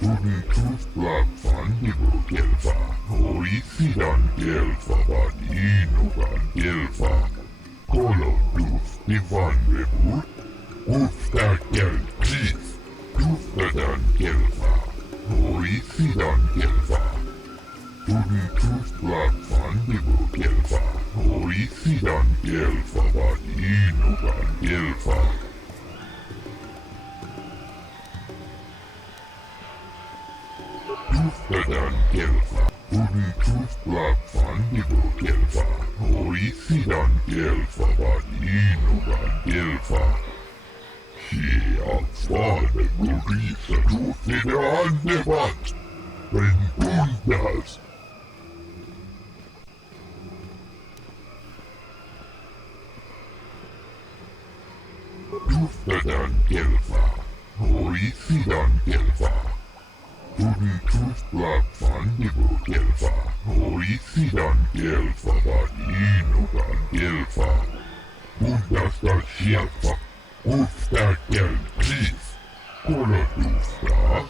Wooden tooth blood fungible Gelfa. Horisidan Gelfa. Vadinogan Gelfa. Color tooth divan reboot. Ufta Gel Chief. Tuftadan Gelfa. Horisidan Gelfa. Wooden tooth blood fungible Gelfa. Horisidan Gelfa. Vadinogan Gelfa. Tuftadan Gelfa. Wooden tooth blood fungible Gelfa. Horisidan Gelfa. Vadinogan Gelfa. She avfade Gorisa tooth i det andebatt. Men bundas. Tuftadan Gelfa. Horisidan Gelfa. Wooden tooth blood fungible Gelfa. Horisidan Gelfa. Vadinogan Gelfa. Bundasta Gelfa. Ufta Gel Chief. Kolla Ufta.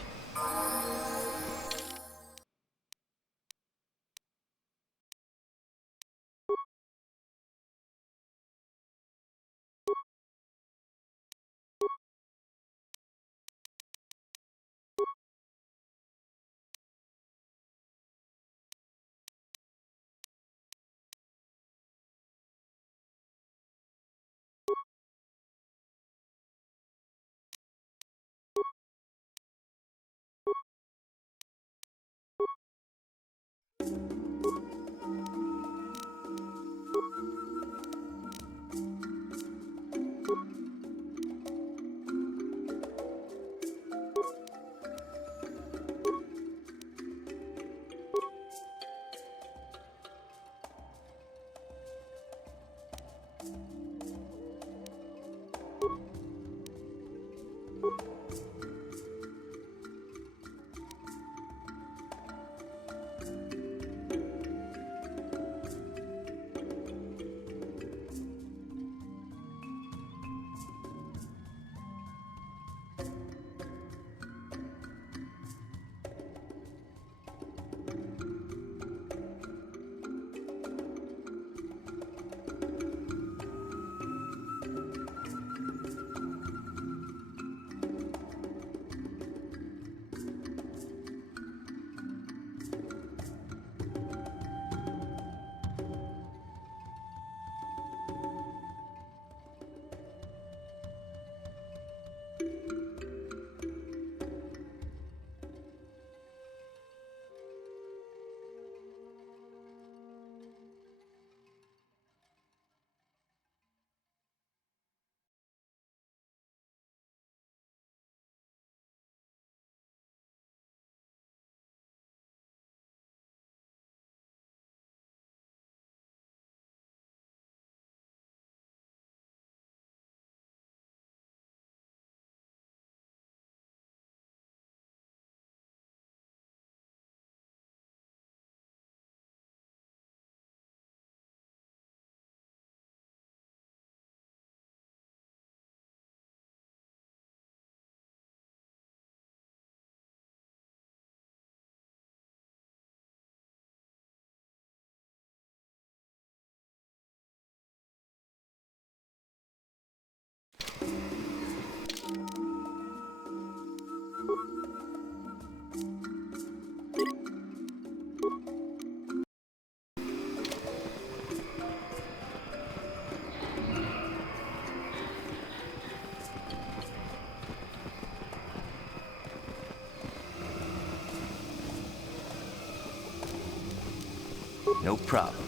No problem.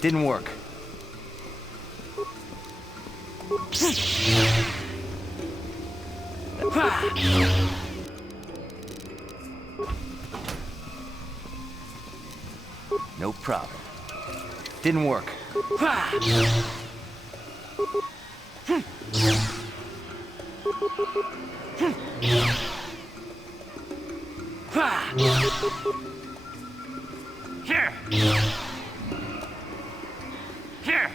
Didn't work. No problem. Didn't work. Here. Here.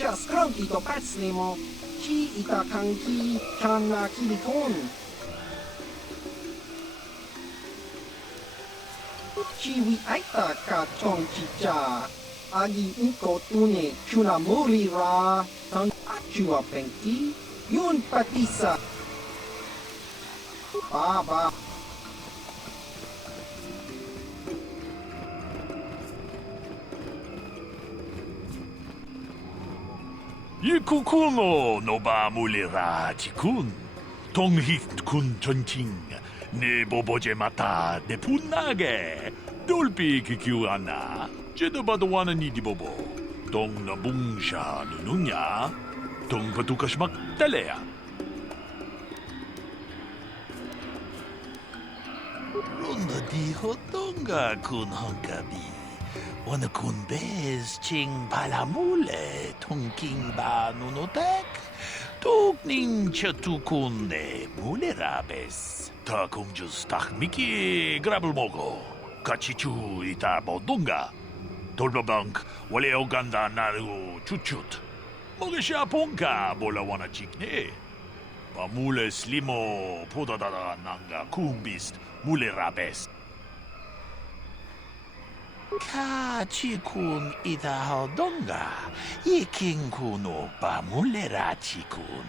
Cia scrauti to pecnemo. Ci ita kanki channa kilikon. Ci wi aita ka chong chicha. Agi inko tune chuna muri ra. Tang achua penki. Yun patisa. Baba. Yikukuno noba mulira tikun. Tonghit kun tonting. Ne boboje mata de punage. Dolpi kikiwana. Jedabadawana ni di bobo. Tong nabungsha nununya. Tong patukashmak talea. Runda di hotonga kun honkabi. Wana kun bez ching palamule tongking ba nunotek. Tukning chatukune mulerabes. Ta kungjus takmiki grabelmogo. Kachichu ita bodunga. Tolbabank wale oganda naru chuchut. Mogesha ponka bola wana chikne. Pamule slimo podadada nanga kumbist mulerabes. Kachikun ida hodonga. Iking kuno pamulera chikun.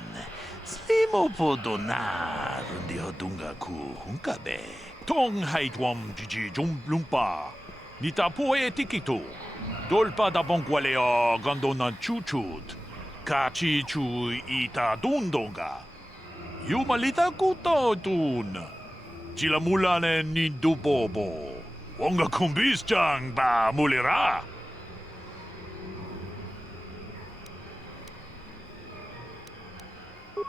Slimo podona rundi hodunga ku hunkabe. Tong haitwam jiji jumblumpa. Nita poe tikito. Dolpa da bonkwalea gandona chuchut. Kachichu ita dundonga. Yumalita kuto tun. Chilamulane ni dubobo. Wonga kumbis chang ba mulira.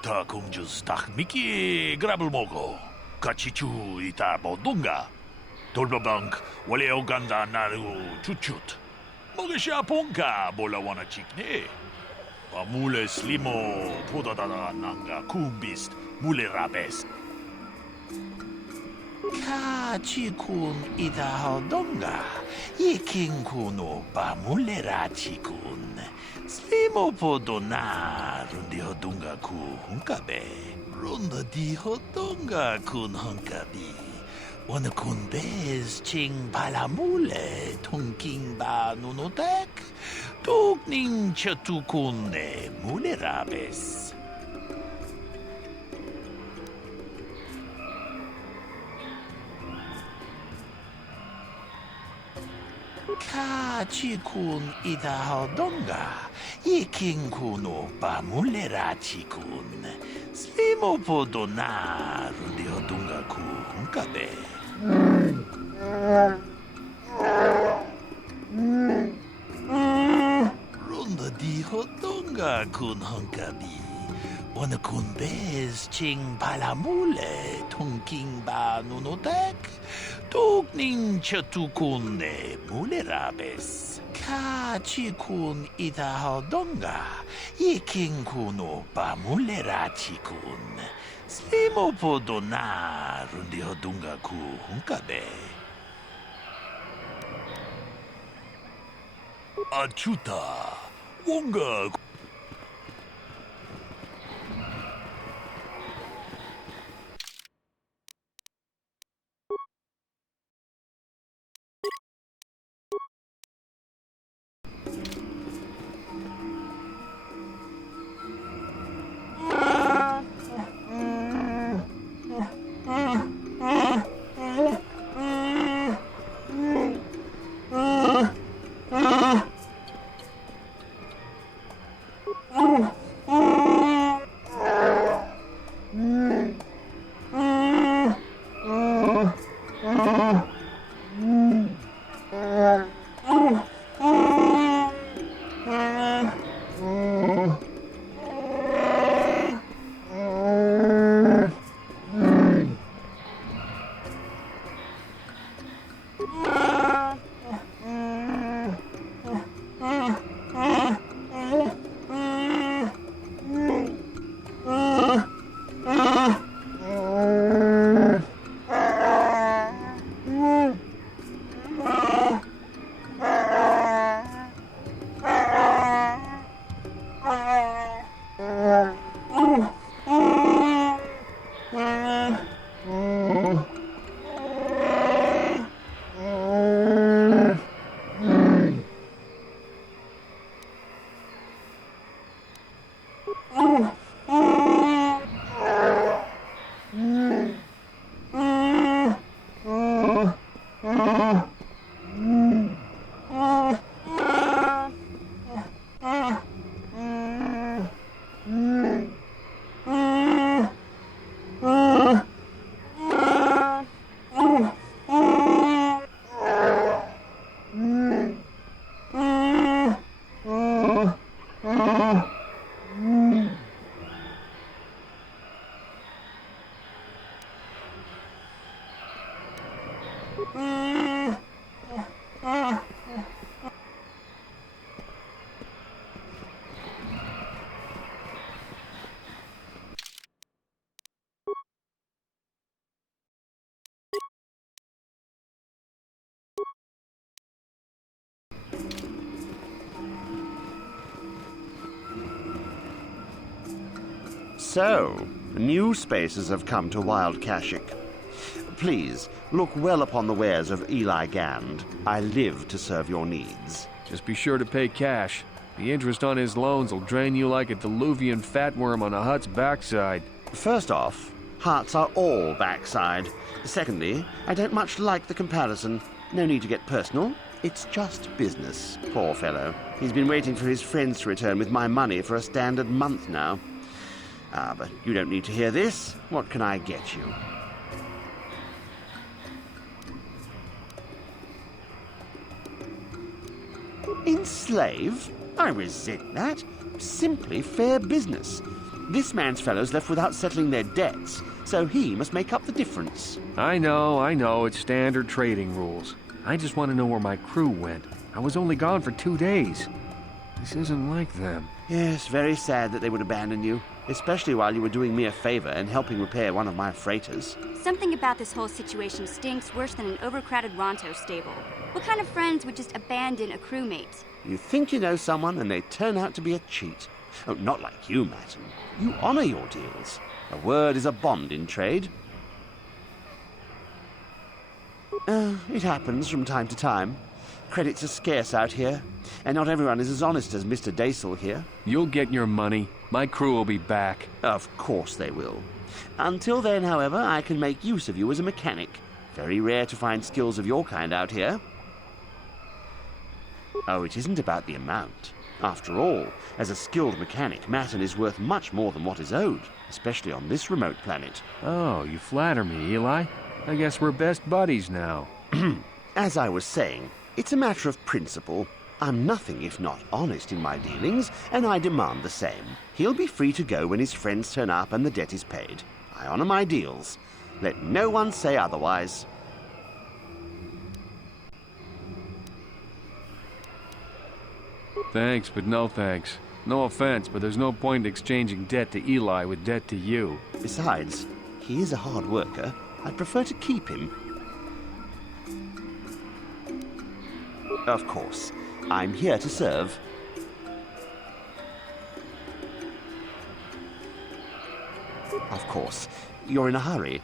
Ta kungjus takmiki grabelmogo. Kachichu ita bodunga. Tolbabank wale oganda naru chuchut. Mogesha ponka bola wana chikne. Pamule slimo podadada nanga kumbist mulerabes. Kachikun ida hodonga. Iking kuno pamulera chikun. Slimo podona rundi hodunga ku hunkabe. Runda di hodonga kun hunkabi. Wana kun bez ching palamule tongking ba nunotek. Tukning chatukune mulerabes. Kachikun ida hodonga. Iking kuno pamulera chikun. Slimo podona rundi hodunga ku hunkabe. Runda di hodonga kun hunkabi. Wana kun bez ching palamule tongking ba nunotek. Tukning chatukune mulerabes. Kachikun ida hodonga. Iking kuno pamulera chikun. Slimo podona rundi hodunga ku hunkabe. Achuta. Wonga. So, new spaces have come to Wild Kashyyyk. Please, look well upon the wares of Eli Gand. I live to serve your needs. Just be sure to pay cash. The interest on his loans will drain you like a diluvian fatworm on a hut's backside. First off, huts are all backside. Secondly, I don't much like the comparison. No need to get personal. It's just business. Poor fellow. He's been waiting for his friends to return with my money for a standard month now. But you don't need to hear this. What can I get you? Enslave? I resent that. Simply fair business. This man's fellows left without settling their debts, so he must make up the difference. I know, it's standard trading rules. I just want to know where my crew went. I was only gone for 2 days. This isn't like them. Yes, very sad that they would abandon you, especially while you were doing me a favor and helping repair one of my freighters. Something about this whole situation stinks worse than an overcrowded Ronto stable. What kind of friends would just abandon a crewmate? You think you know someone and they turn out to be a cheat. Oh, not like you, madam. You honor your deals. A word is a bond in trade. It happens from time to time. Credits are scarce out here, and not everyone is as honest as Mr. Daisel here. You'll get your money. My crew will be back. Of course they will. Until then, however, I can make use of you as a mechanic. Very rare to find skills of your kind out here. Oh, it isn't about the amount. After all, as a skilled mechanic, Matten is worth much more than what is owed, especially on this remote planet. Oh, you flatter me, Eli. I guess we're best buddies now. As I was saying, it's a matter of principle. I'm nothing if not honest in my dealings, and I demand the same. He'll be free to go when his friends turn up and the debt is paid. I honor my deals. Let no one say otherwise. Thanks, but no thanks. No offense, but there's no point exchanging debt to Eli with debt to you. Besides, he is a hard worker. I'd prefer to keep him. Of course. I'm here to serve. Of course. You're in a hurry.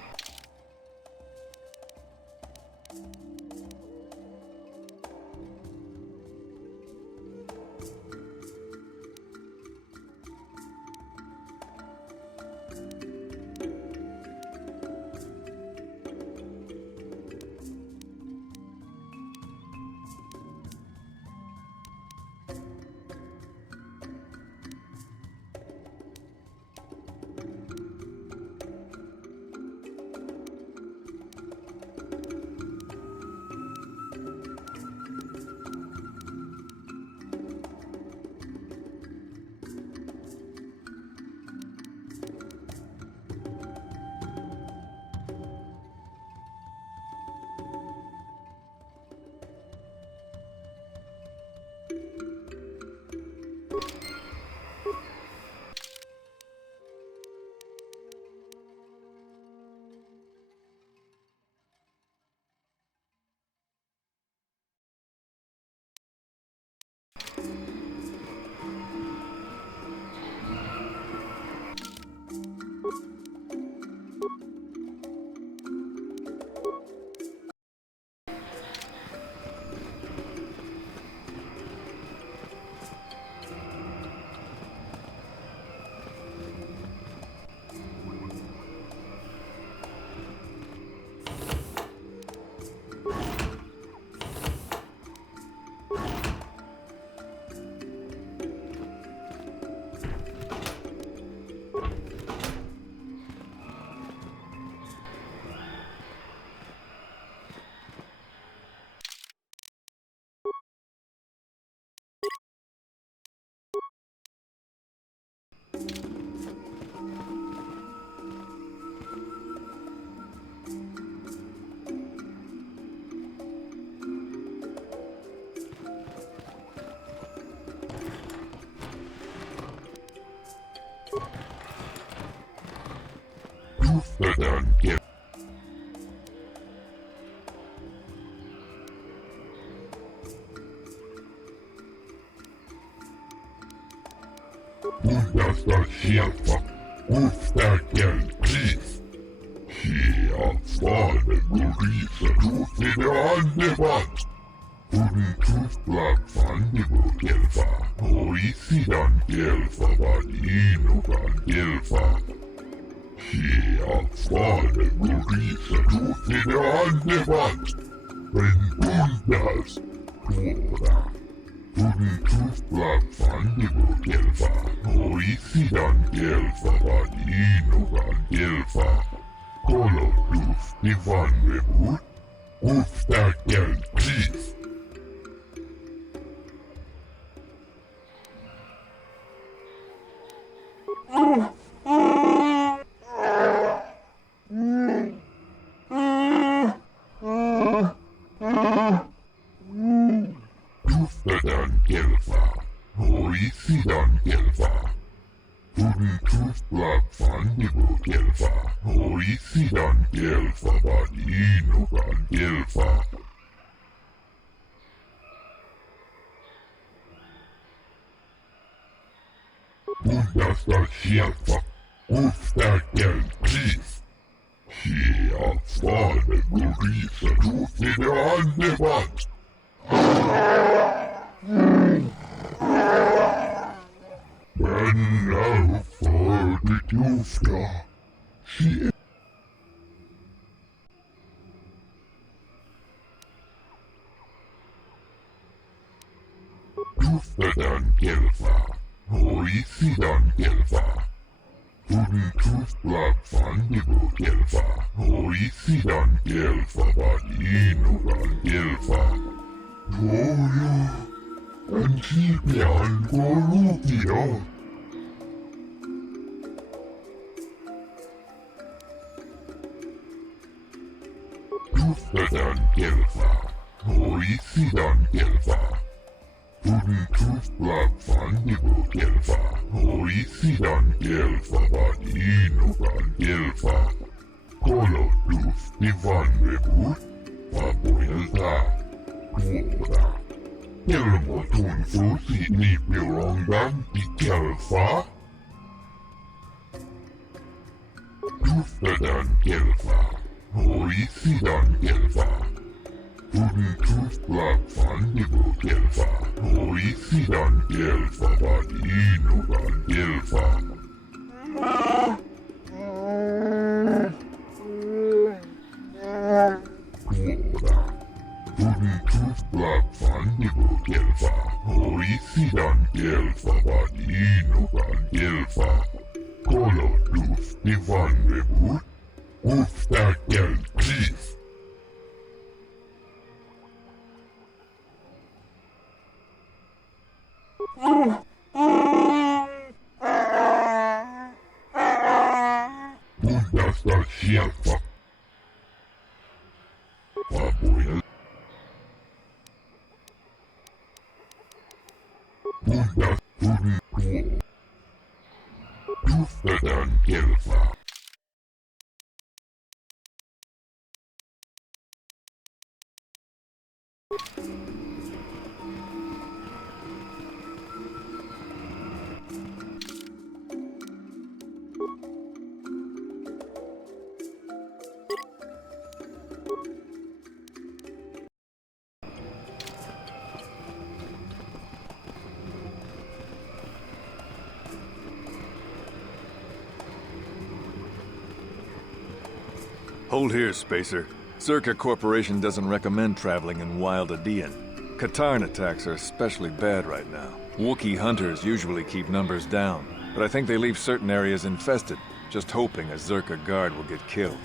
Hold here, Spacer. Zerka Corporation doesn't recommend traveling in Wild Adean. Katarn attacks are especially bad right now. Wookiee hunters usually keep numbers down, but I think they leave certain areas infested, just hoping a Zerka guard will get killed.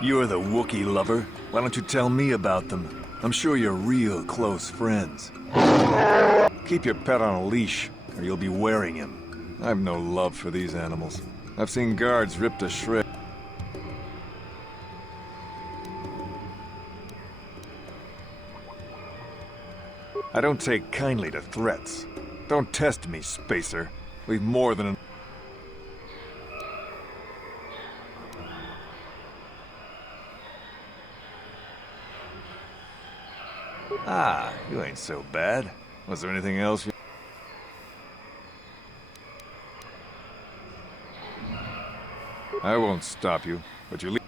You're the Wookiee lover. Why don't you tell me about them? I'm sure you're real close friends. Keep your pet on a leash, or you'll be wearing him. I've no love for these animals. I've seen guards ripped to shreds. I don't take kindly to threats. Don't test me, Spacer. We've more than enough. Ah, you ain't so bad. Was there anything else you... I won't stop you, but you leave...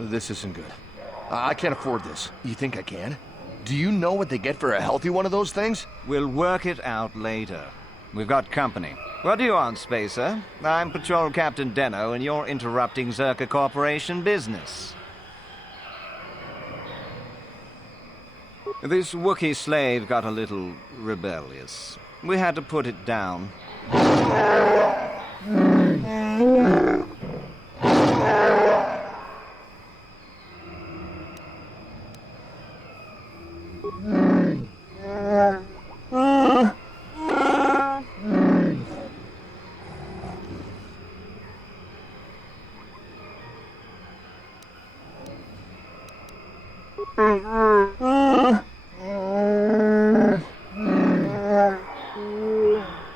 This isn't good. I can't afford this. You think I can? Do you know what they get for a healthy one of those things? We'll work it out later. We've got company. What do you want, Spacer? I'm Patrol Captain Deno, and you're interrupting Zerka Corporation business. This Wookiee slave got a little rebellious. We had to put it down.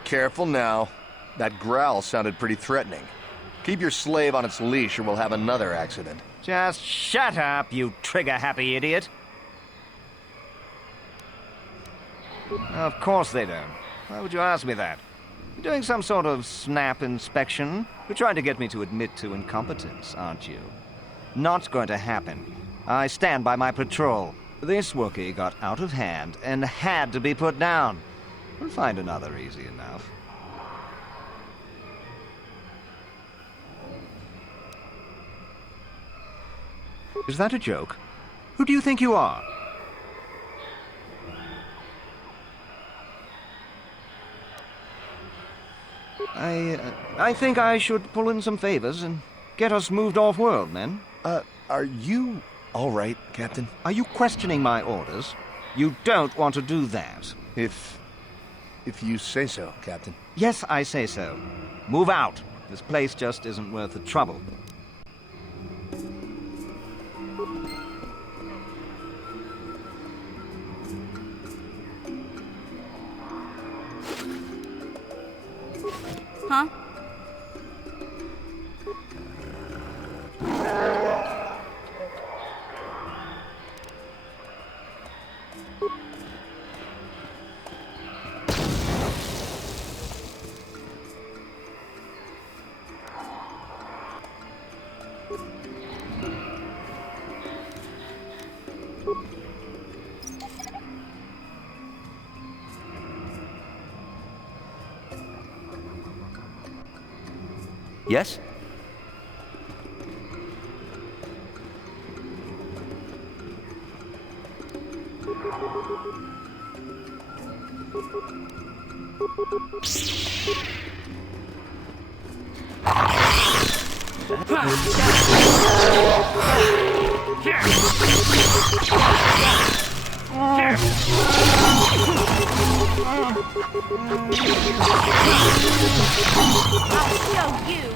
Careful now. That growl sounded pretty threatening. Keep your slave on its leash or we'll have another accident. Just shut up, you trigger-happy idiot. Of course they don't. Why would you ask me that? You're doing some sort of snap inspection? You're trying to get me to admit to incompetence, aren't you? Not going to happen. I stand by my patrol. This Wookiee got out of hand and had to be put down. We'll find another easy enough. Is that a joke? Who do you think you are? I think I should pull in some favors and get us moved off-world, men. Are you all right, Captain? Are you questioning my orders? You don't want to do that. If you say so, Captain. Yes, I say so. Move out. This place just isn't worth the trouble. huh? Yes? I'll show you.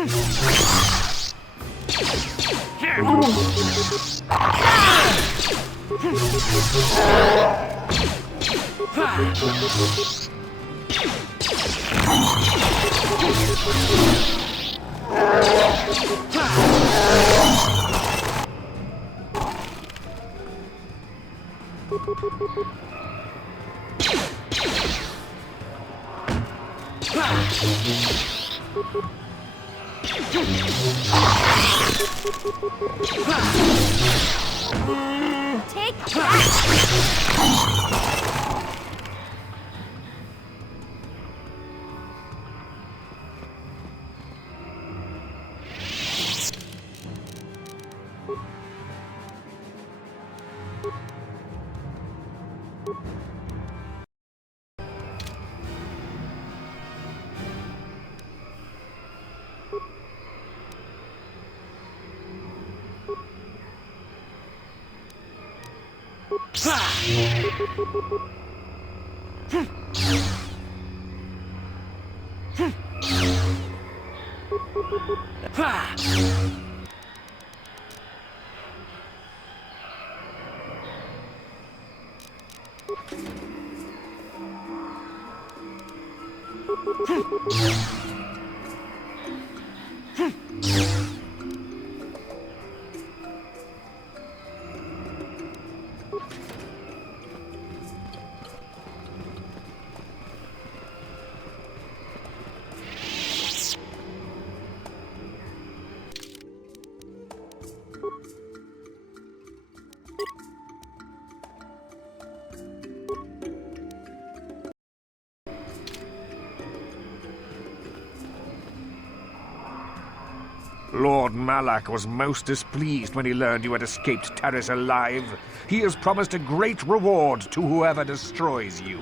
Take that! Lord Malak was most displeased when he learned you had escaped Terrace alive. He has promised a great reward to whoever destroys you.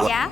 Yeah?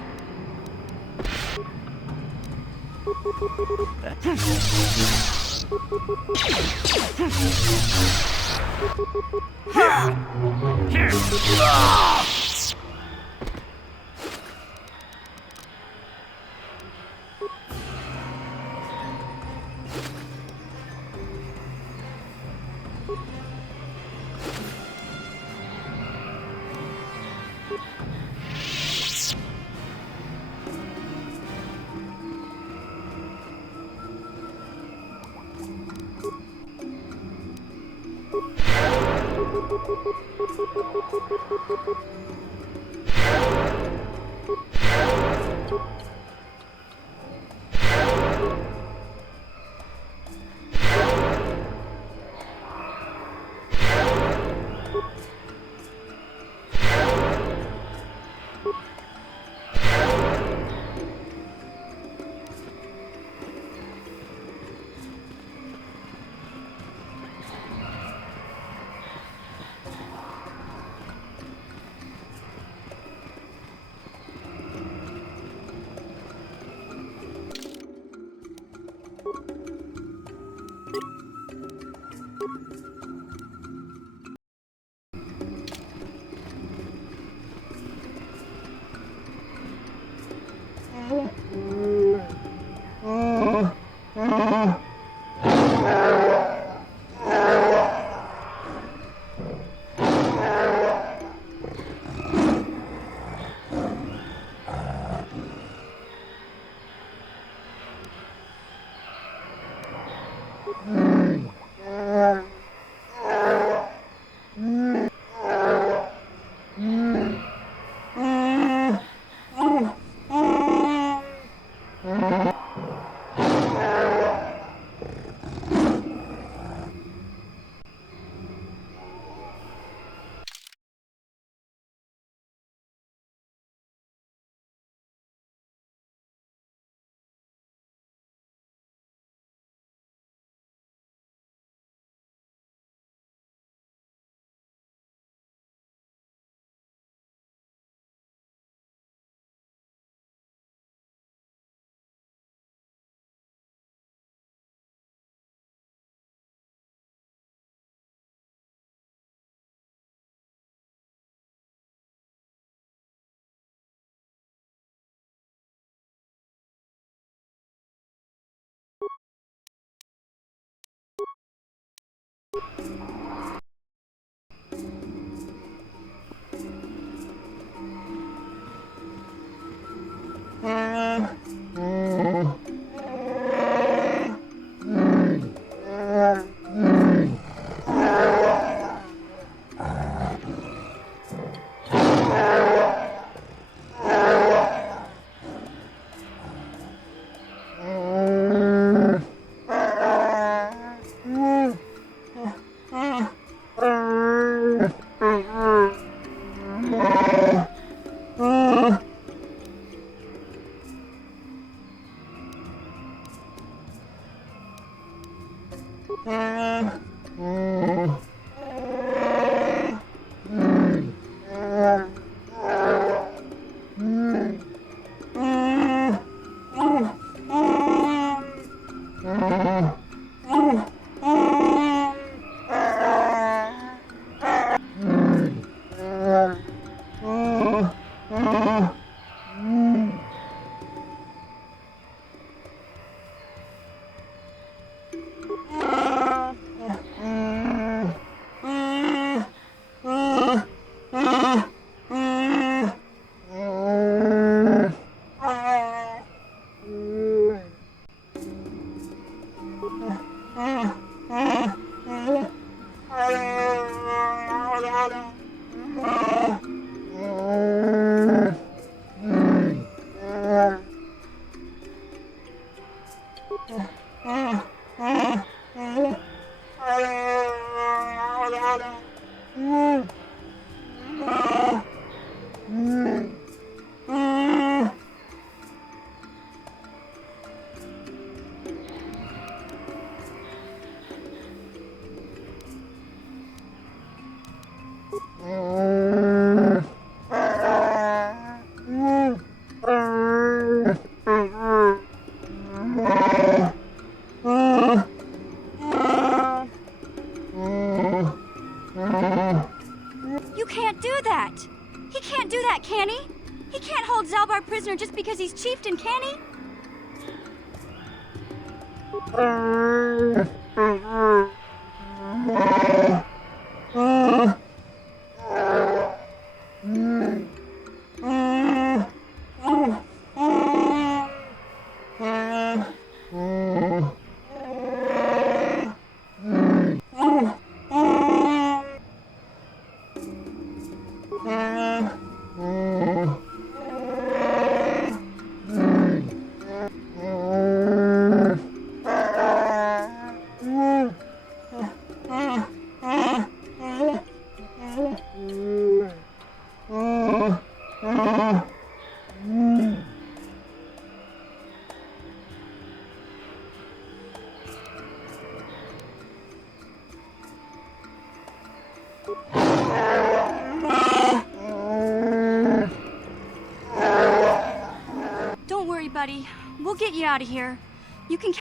You can't do that! He can't do that, can he? He can't hold Zalbar prisoner just because he's chieftain, can he? Don't worry, buddy. We'll get you out of here. You can...